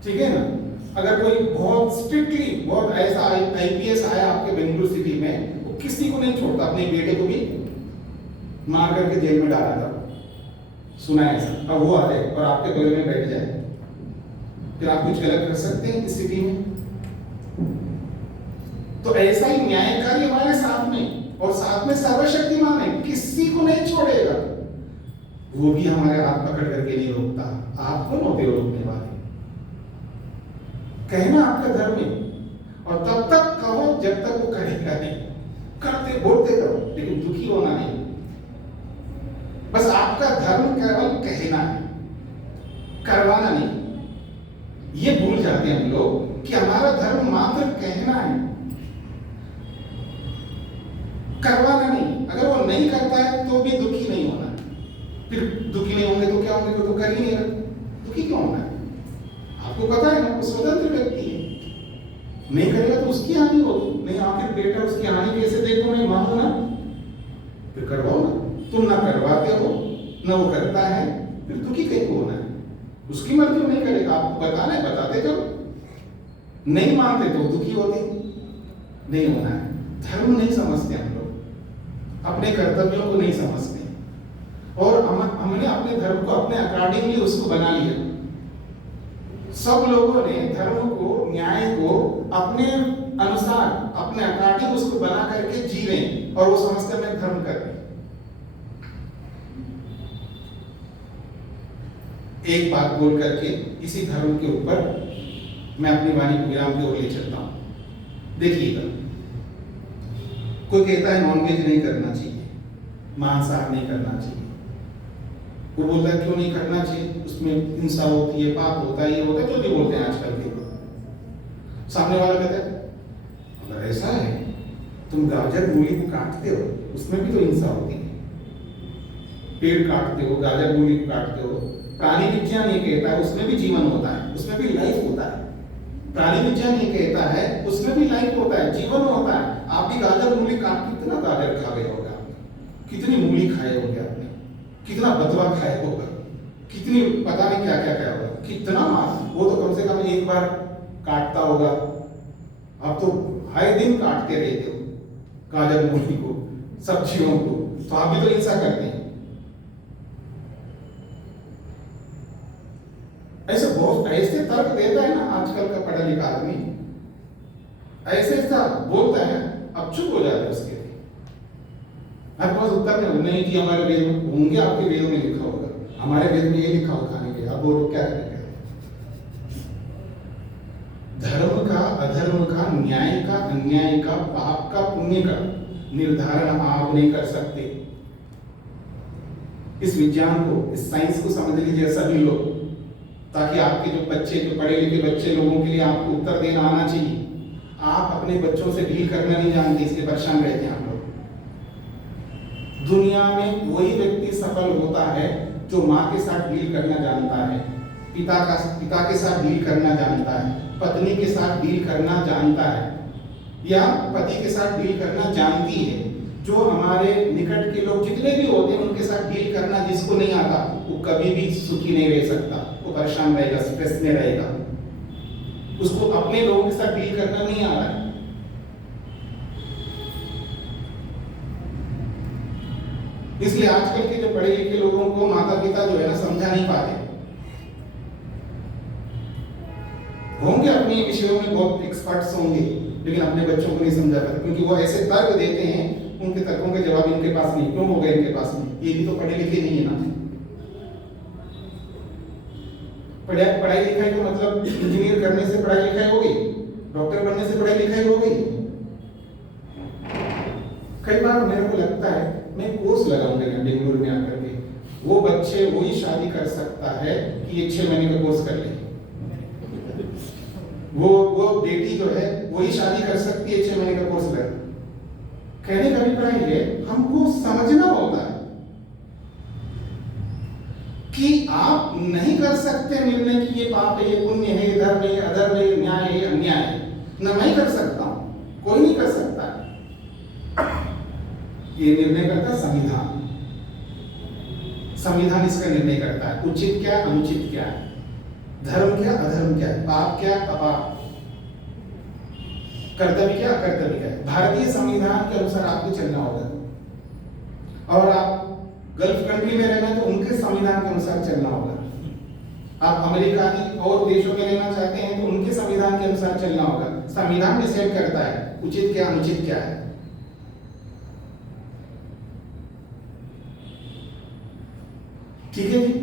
ठीक है ना? अगर कोई बहुत स्ट्रिक्टली, बहुत ऐसा आईपीएस आया आपके बेंगलुरु सिटी में, वो किसी को नहीं छोड़ता, अपने बेटे को भी मार करके जेल में डाला था, सुना है ऐसा। अब वो आ जाए और आपके बगल में बैठ जाए, फिर आप कुछ गलत कर सकते हैं इस स्थिति में? तो ऐसा ही न्यायकारी हमारे साथ में, और साथ में सर्वशक्तिमान है, किसी को नहीं छोड़ेगा। वो भी हमारे हाथ पकड़ करके नहीं रोकता। आप कौन होते हो रोकने वाले? कहना आपका धर्म है, और तब तक कहो जब तक वो करेगा नहीं। करते बोलते करो, लेकिन दुखी होना नहीं। बस आपका धर्म केवल कहना है, करवाना नहीं। ये भूल जाते हैं हम लोग कि हमारा धर्म मात्र कहना है, करवाना नहीं। अगर वो नहीं करता है तो भी दुखी नहीं होना। फिर दुखी नहीं होंगे तो क्या होंगे? तो कर ही नहीं रहा, दुखी क्यों होना है? आपको पता है ना, वो स्वतंत्र व्यक्ति है, नहीं करेगा तो उसकी हानि होगी। नहीं, आखिर बेटा उसकी हानि कैसे देखो, नहीं मानो ना, फिर करवाओ ना। तुम ना करवाते हो, ना वो करता है, फिर दुखी कहीं को होना है? उसकी मर्जी नहीं करेगा, आपको बताना है, बताते जाओ। नहीं मानते तो दुखी होते, नहीं होना है। धर्म नहीं समझते हम लोग, अपने कर्तव्यों को नहीं समझते, और हमने अपने धर्म को अपने अकॉर्डिंगली उसको बना लिया। सब लोगों ने धर्म को, न्याय को अपने अनुसार, अपने अकॉर्डिंग उसको बना करके जी रहे हैं, और वो समझते हैं मैं धर्म कर रहे हैं। एक बात बोल करके इसी धर्म के ऊपर मैं अपनी वाणी को विराम की ओर ले चलता हूं। देखिएगा, कोई कहता है नॉनवेज नहीं करना चाहिए, मांसाहार नहीं करना चाहिए। वो बोलता है क्यों नहीं करना चाहिए, उसमें हिंसा होती है, पाप होता है, ये होता है, जो भी बोलते हैं आजकल के लोग। सामने वाला कहता है अगर ऐसा है, तुम गाजर मूली को काटते हो, उसमें भी तो हिंसा होती है। पेड़ काटते हो, गाजर मूली को काटते हो, प्राणी विज्ञान ये कहता है उसमें भी जीवन होता है, उसमें भी लाइफ होता है। प्राणी विज्ञान ये कहता है उसमें भी लाइफ होता है, जीवन होता है। आप भी गाजर मूली काट, कितना गाजर खा गए होगा आपने, कितनी मूली खाए होंगे आपने, कितना बथुआ खाया होगा, कितनी पता नहीं क्या क्या खाया होगा, कितना मांस, वो तो कम से कम एक बार काटता होगा। आप तो हर दिन काटते रहते हो गाजर मूली को, सब्जियों को, तो आप भी तो हिंसा करते हैं। ऐसे बहुत ऐसे तर्क देता है ना आजकल का पढ़ा लिखा आदमी, ऐसे ऐसा बोलता है, अब चुप हो जाते उसके लिए। आपके पास उत्तर नहीं कि हमारे वेद में होंगे, आपके वेद में लिखा होगा, हमारे वेद में ये लिखा होगा खाने के, अब वो लोग क्या करेंगे। धर्म का, अधर्म का, न्याय का, अन्याय का, पाप का, पुण्य का निर्धारण आप नहीं कर सकते। इस विज्ञान को, इस साइंस को समझ लीजिए सभी लोग, ताकि आपके जो बच्चे, जो पढ़े लिखे बच्चे लोगों के लिए आपको उत्तर देना आना चाहिए। आप अपने बच्चों से डील करना नहीं जानते, इसलिए परेशान रहते हैं आप लोग। दुनिया में वही व्यक्ति सफल होता है जो माँ के साथ डील करना जानता है, पिता के साथ डील करना जानता है, पत्नी के साथ डील करना जानता है, या पति के साथ डील करना जानती है। जो हमारे निकट के लोग जितने भी होते हैं उनके साथ डील करना जिसको नहीं आता, वो कभी भी सुखी नहीं रह सकता, वो परेशान रहेगा, स्ट्रेस में रहेगा। उसको अपने लोगों के साथ डील करना नहीं आ रहा है। इसलिए आजकल के जो पढ़े लिखे लोगों को माता पिता जो है ना समझा नहीं पाते। होंगे अपने विषयों में बहुत एक्सपर्ट्स होंगे, लेकिन अपने बच्चों को नहीं समझा पाते, क्योंकि वो ऐसे तर्क देते हैं, उनके तर्कों के जवाब इनके पास नहीं। क्यों हो गए इनके पास नहीं? ये भी तो पढ़े लिखे नहीं है ना। पढ़ाई लिखाई का मतलब इंजीनियर करने से पढ़ाई लिखाई हो गई, डॉक्टर बनने से पढ़ाई लिखाई हो गई। कई बार मेरे को लगता है मैं कोर्स लगाऊंगा बेंगलुरु में आकर के, वो बच्चे वही शादी कर सकता है कि ये 6 महीने का कोर्स कर ले। वो बेटी जो है वही शादी कर सकती है 6 महीने का कोर्स कर। कहने का अभिप्राय है हमको समझना होता है कि आप नहीं कर सकते निर्णय कि ये पाप है, ये पुण्य है, धर्म है, अधर्म है, न्याय है, अन्याय है। न मैं कर सकता हूं, कोई नहीं कर सकता। ये निर्णय करता संविधान। संविधान इसका निर्णय करता है उचित क्या, अनुचित क्या है, धर्म क्या, अधर्म क्या है, पाप क्या, अपाप, कर्तव्य क्या, अकर्तव्य क्या है। भारतीय संविधान के अनुसार आपको चलना होगा, और आप गल्फ कंट्री में रहना तो उनके संविधान के अनुसार चलना होगा। आप अमेरिका की और देशों में रहना चाहते हैं तो उनके संविधान के अनुसार चलना होगा। संविधान डिसाइड करता है उचित क्या, अनुचित क्या है। ठीक है जी,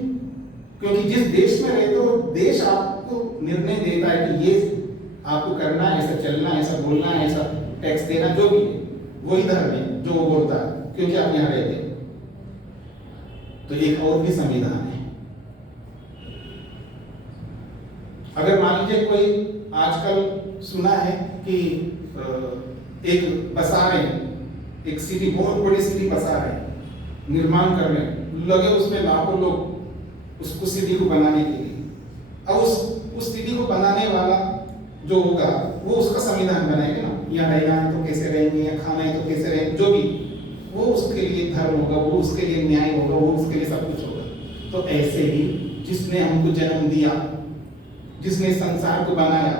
क्योंकि जिस देश में रहते हो देश आपको निर्णय देता है कि ये आपको करना है, ऐसा चलना है, ऐसा बोलना है, ऐसा टैक्स देना, जो भी वही धर्म है जो वो बोलता है, क्योंकि आप यहाँ रहते हैं। तो एक और भी संविधान है। अगर मान लीजिए कोई आजकल सुना है कि एक बसा रहे हैं, एक सिटी, बहुत बड़ी सिटी बसा रहे हैं, निर्माण कर रहे हैं, लगे उसमें लाखों लोग उसको सिटी को बनाने के लिए। अब उस सिटी को बनाने वाला जो होगा वो उसका संविधान बनाएगा ना, यहाँ रहना है तो कैसे रहेंगे, यहाँ खाना है तो कैसे रहेंगे, जो भी, वो उसके लिए धर्म होगा, वो उसके लिए न्याय होगा, वो उसके लिए सब कुछ होगा। तो ऐसे ही जिसने हमको जन्म दिया, जिसने संसार को बनाया,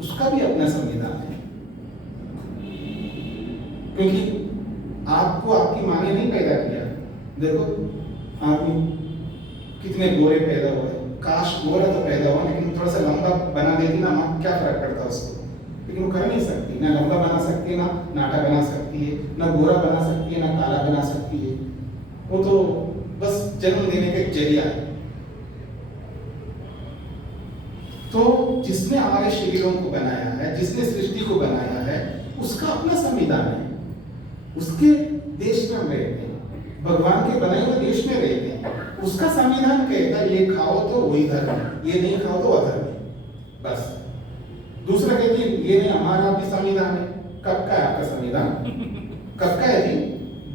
उसका भी अपना संविधान है। क्योंकि आपको आपकी माँ ने नहीं पैदा किया। देखो आदमी कितने गोरे पैदा हुए, काश गोरा तो पैदा हुआ लेकिन थोड़ा सा लंबा बना देती ना माँ, क्या फर्क पड़ता उसको, लेकिन वो कर नहीं सकती। ना लंबा बना सकती है, ना नाटा बना सकती है, ना गोरा बना सकती है, ना काला बना सकती है। वो तो बस जन्म देने का एक जरिया है। तो जिसने हमारे शरीरों को बनाया है, जिसने सृष्टि को बनाया है, उसका अपना संविधान है। उसके देश में हम रहते हैं, भगवान के बनाए हुए देश में रहते हैं। उसका संविधान कहता है ये खाओ तो वही धर्म है, ये नहीं खाओ तो अधर्म है। बस दूसरा कहते हैं ये नहीं, हमारा भी संविधान है। कब का है आपका संविधान? कब का है जी?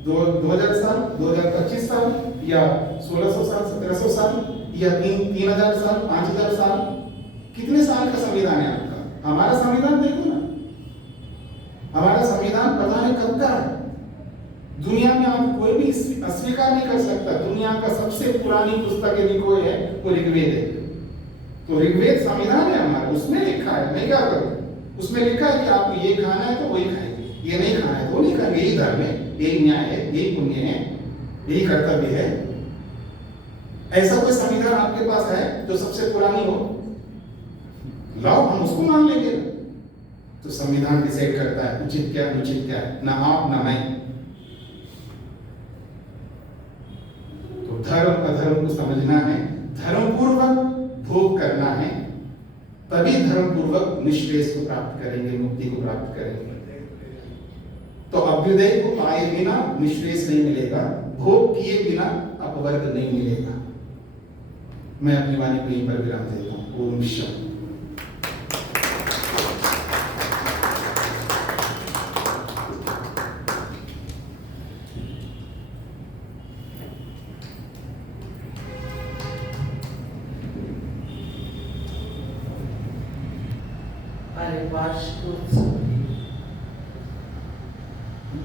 2000 साल, 2025 साल, या 1600 साल, 1700 साल, या 3000 साल, 5000 साल? कितने साल का संविधान है आपका? हमारा संविधान देखो ना, हमारा संविधान पता नहीं कब का है। दुनिया में आप कोई भी अस्वीकार नहीं कर सकता। दुनिया का सबसे पुरानी पुस्तक यदि कोई है वो ऋग्वेद है। तो ऋग्वेद संविधान है हमारा, उसमें लिखा है। मैं क्या करूं? उसमें लिखा है कि आपको ये खाना है तो वही खाएंगे, ये नहीं खाना है तो नहीं खाएंगे। यही धर्म है, यही न्याय है, यही पुण्य है, यही कर्तव्य है। ऐसा कोई संविधान आपके पास है जो सबसे पुरानी हो? लाओ, हम उसको मान लेंगे। तो संविधान डिसाइड करता है उचित क्या अनुचित क्या है, ना आप ना मैं। तो धर्म अधर्म को समझना है, धर्म पूर्वक भोग करना है, तभी धर्म पूर्वक निश्रेष को प्राप्त करेंगे, मुक्ति को प्राप्त करेंगे। तो अभ्युदय को पाए बिना निश्रेष नहीं मिलेगा, भोग किए बिना अपवर्ग नहीं मिलेगा। मैं अपनी वाणी को यहीं पर विराम देता हूं। ओम शांति।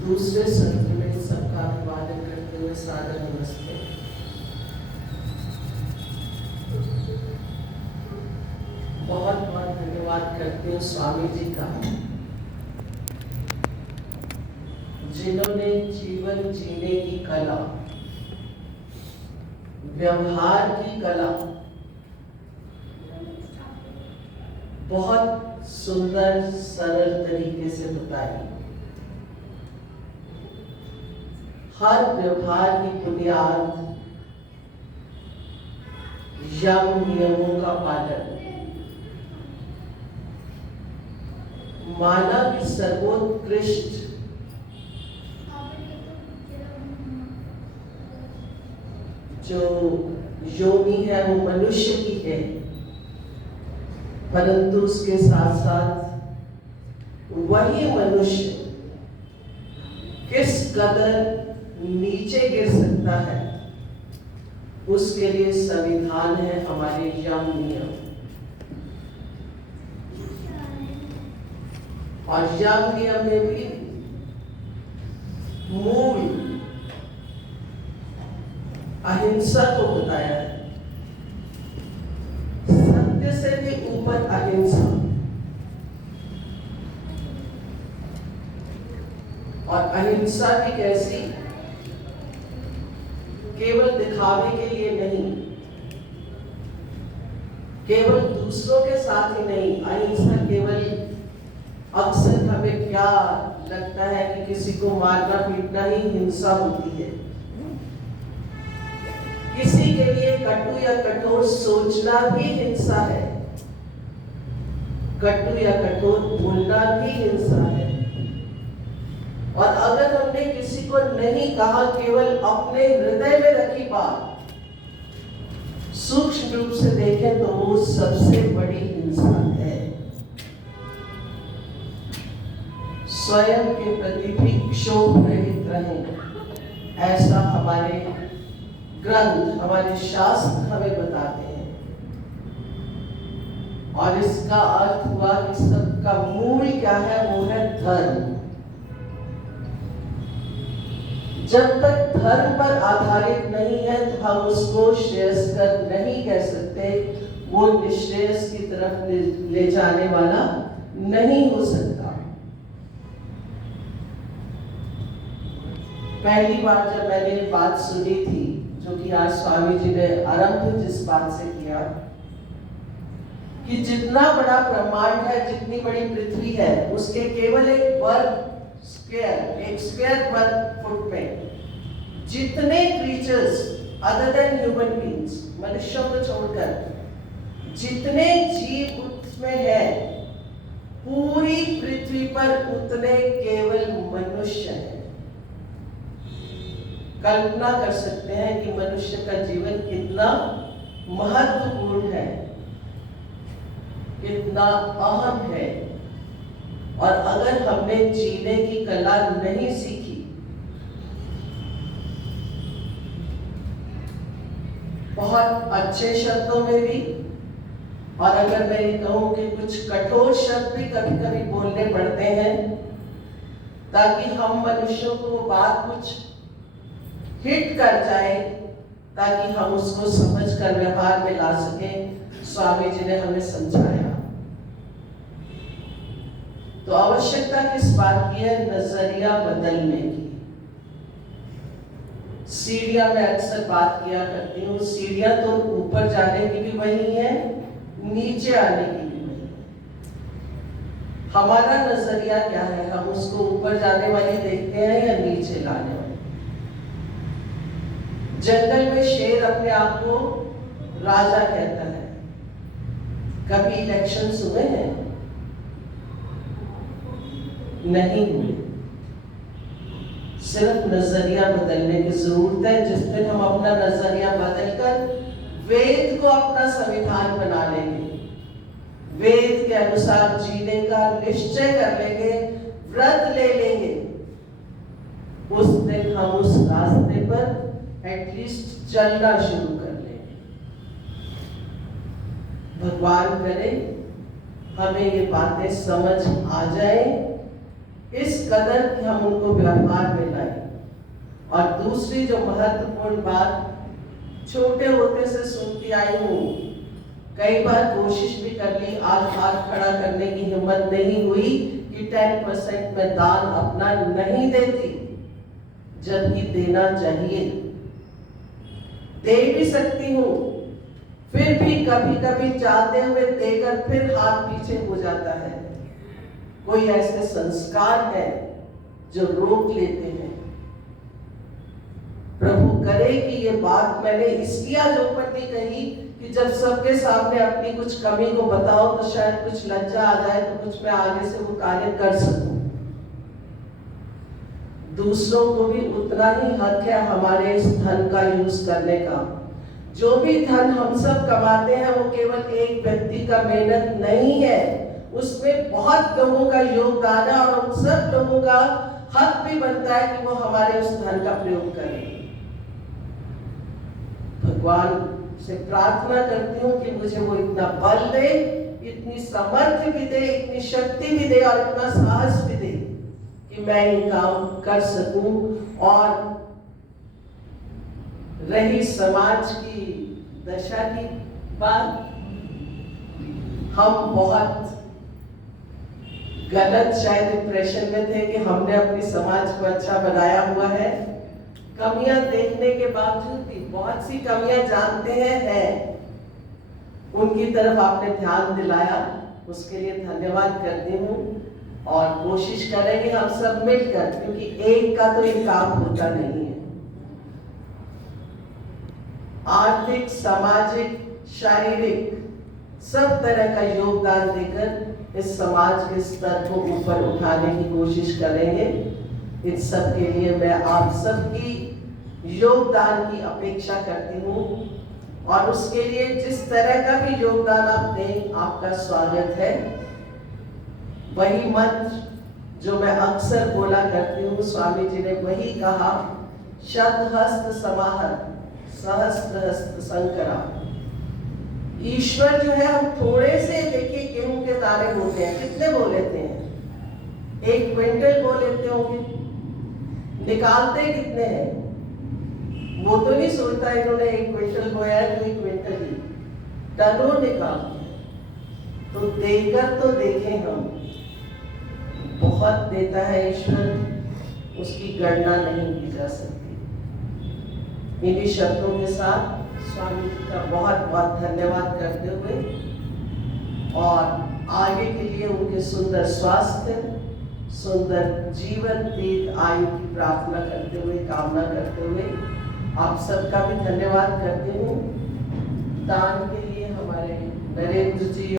दूसरे सत्र में सबका अभिवादन करते हुए सादर नमस्ते। बहुत बहुत धन्यवाद करते हैं स्वामी जी का, जिन्होंने जीवन जीने की कला, व्यवहार की कला बहुत सुंदर सरल तरीके से बताई। हर व्यवहार की बुनियाद यम नियमों का पालन, मानव की सर्वोत्कृष्ट जो योनि है वो मनुष्य की है, परंतु उसके साथ साथ वही मनुष्य किस कदर नीचे गिर सकता है, उसके लिए संविधान है हमारे यम नियम। और यम नियम में भी मूल अहिंसा को बताया है। सत्य से भी ऊपर अहिंसा, और अहिंसा भी कैसी? केवल दिखावे के लिए नहीं, केवल दूसरों के साथ ही नहीं। अहिंसा केवल, अक्सर हमें क्या लगता है कि किसी को मारना पीटना ही हिंसा होती है। किसी के लिए कटु या कठोर सोचना भी हिंसा है, कटु या कठोर बोलना भी हिंसा है। और अगर हमने किसी को नहीं कहा, केवल अपने हृदय में रखी बात, सूक्ष्म रूप से देखें तो वो सबसे बड़ी हिंसा है। स्वयं के प्रति भी क्षोभ रहित रहें, ऐसा हमारे ग्रंथ, हमारे शास्त्र हमें बताते हैं। और इसका अर्थ हुआ कि सबका मूल क्या है? वो है धर्म। जब तक धर्म पर आधारित नहीं है तो हम उसको श्रेयस्कर नहीं कह सकते, वो निश्रेयस की तरफ ले जाने वाला नहीं हो सकता। पहली बार जब मैंने ये बात सुनी थी, जो कि आज स्वामी जी ने आरंभ जिस बात से किया कि जितना बड़ा ब्रह्मांड है, जितनी बड़ी पृथ्वी है, उसके केवल एक स्क्वायर वर्ग फुट में जितने creatures other than human beings, मनुष्यों को छोड़कर जितने जीव उसमें है, पूरी पृथ्वी पर उतने केवल मनुष्य हैं। कल्पना कर सकते हैं कि मनुष्य का जीवन कितना महत्वपूर्ण है, कितना अहम है। और अगर हमने जीने की कला नहीं सीखी, बहुत अच्छे शब्दों में भी, और अगर मैं ये कहूं कि कुछ कठोर शब्द भी कभी कभी बोलने पड़ते हैं, ताकि हम मनुष्यों को वो बात कुछ हिट कर जाए, ताकि हम उसको समझकर व्यवहार में ला सकें। स्वामी जी ने हमें समझाया। तो आवश्यकता किस बात की है? नजरिया बदलने की। सीढ़ियां मैं अक्सर बात किया करती हूँ, सीढ़ियां तो ऊपर जाने की भी वही है, नीचे आने की भी वही है। हमारा नजरिया क्या है? हम उसको ऊपर जाने वाली देखते हैं या नीचे लाने वाली? जंगल में शेर अपने आप को राजा कहता है। कभी इलेक्शन हुए हैं? नहीं हुए। सिर्फ नजरिया बदलने की जरूरत है। जिस दिन हम अपना नजरिया बदलकर वेद को अपना संविधान बना लेंगे, वेद के अनुसार जीने का निश्चय कर लेंगे, व्रत ले लेंगे, उस दिन हम उस रास्ते पर एटलीस्ट चलना शुरू कर लेंगे। भगवान करे हमें ये बातें समझ आ जाए, इस कदर कि हम उनको व्यवहार में लाएं। और दूसरी जो महत्वपूर्ण बात, छोटे होते से सुनती आई हूँ, कई बार कोशिश भी कर ली, आज हाथ खड़ा करने की हिम्मत नहीं हुई कि 10% में दान अपना नहीं देती, जबकि देना चाहिए। दे भी सकती हूँ, फिर भी कभी कभी चाहते हुए देकर फिर हाथ पीछे हो जाता है। कोई ऐसे संस्कार है जो रोक लेते हैं। प्रभु करे कि ये बात मैंने इसलिए आज ऊपर कही कि जब सबके सामने अपनी कुछ कमी को बताओ तो शायद कुछ लज्जा आ जाए, तो कुछ मैं आगे से वो कार्य कर सकूं। दूसरों को भी उतना ही हक है हमारे इस धन का यूज करने का। जो भी धन हम सब कमाते हैं वो केवल एक व्यक्ति का मेहनत नहीं है, उसमें बहुत लोगों का योगदान है, और उन सब लोगों का हक भी बनता है कि वो हमारे उस धन का प्रयोग करें। भगवान से प्रार्थना करती हूँ कि मुझे वो इतना बल दे, इतनी सामर्थ्य भी दे, इतनी शक्ति भी दे और इतना साहस भी दे कि मैं ये काम कर सकूं। और रही समाज की दशा की बात, हम बहुत गलत शायद इंप्रेशन में थे कि हमने अपनी समाज को अच्छा बनाया हुआ है। कमियां देखने के बावजूद भी बहुत सी कमियां जानते हैं, उनकी तरफ आपने ध्यान दिलाया, उसके लिए धन्यवाद करती हूँ। और कोशिश करेंगे हम सब मिलकर, क्योंकि एक का तो ये काम होता नहीं है। आर्थिक, सामाजिक, शारीरिक सब तरह का योगदान देकर इस समाज के स्तर को ऊपर उठाने की कोशिश करेंगे। इन सब के लिए मैं आप सबकी योगदान की अपेक्षा करती हूँ, और उसके लिए जिस तरह का भी योगदान आप दें, आपका स्वागत है। वही मंत्र जो मैं अक्सर बोला करती हूँ, स्वामी जी ने वही कहा, शतहस्त समाहर सहस्त्र हस्त शंकरा। ईश्वर जो है, हम थोड़े से देखिए गेहूं के दाने बोलते हैं, कितने बोल लेते हैं? 1 क्विंटल बोल लेते होंगे, निकालते कितने हैं? वो तो नहीं सोचता इन्होंने 1 क्विंटल बोया है तो 1 क्विंटल ही, टनों निकालते हैं। तो देकर तो देखें हम, बहुत देता है ईश्वर, उसकी गणना नहीं की जा सकती। इन्हीं शब्दों के साथ स्वामी जी का बहुत बहुत धन्यवाद करते हुए और आगे के लिए उनके सुंदर स्वास्थ्य, सुंदर जीवन, दीर्घ आयु की प्रार्थना करते हुए, कामना करते हुए आप सबका भी धन्यवाद करती हूँ। दान के लिए हमारे नरेंद्र जी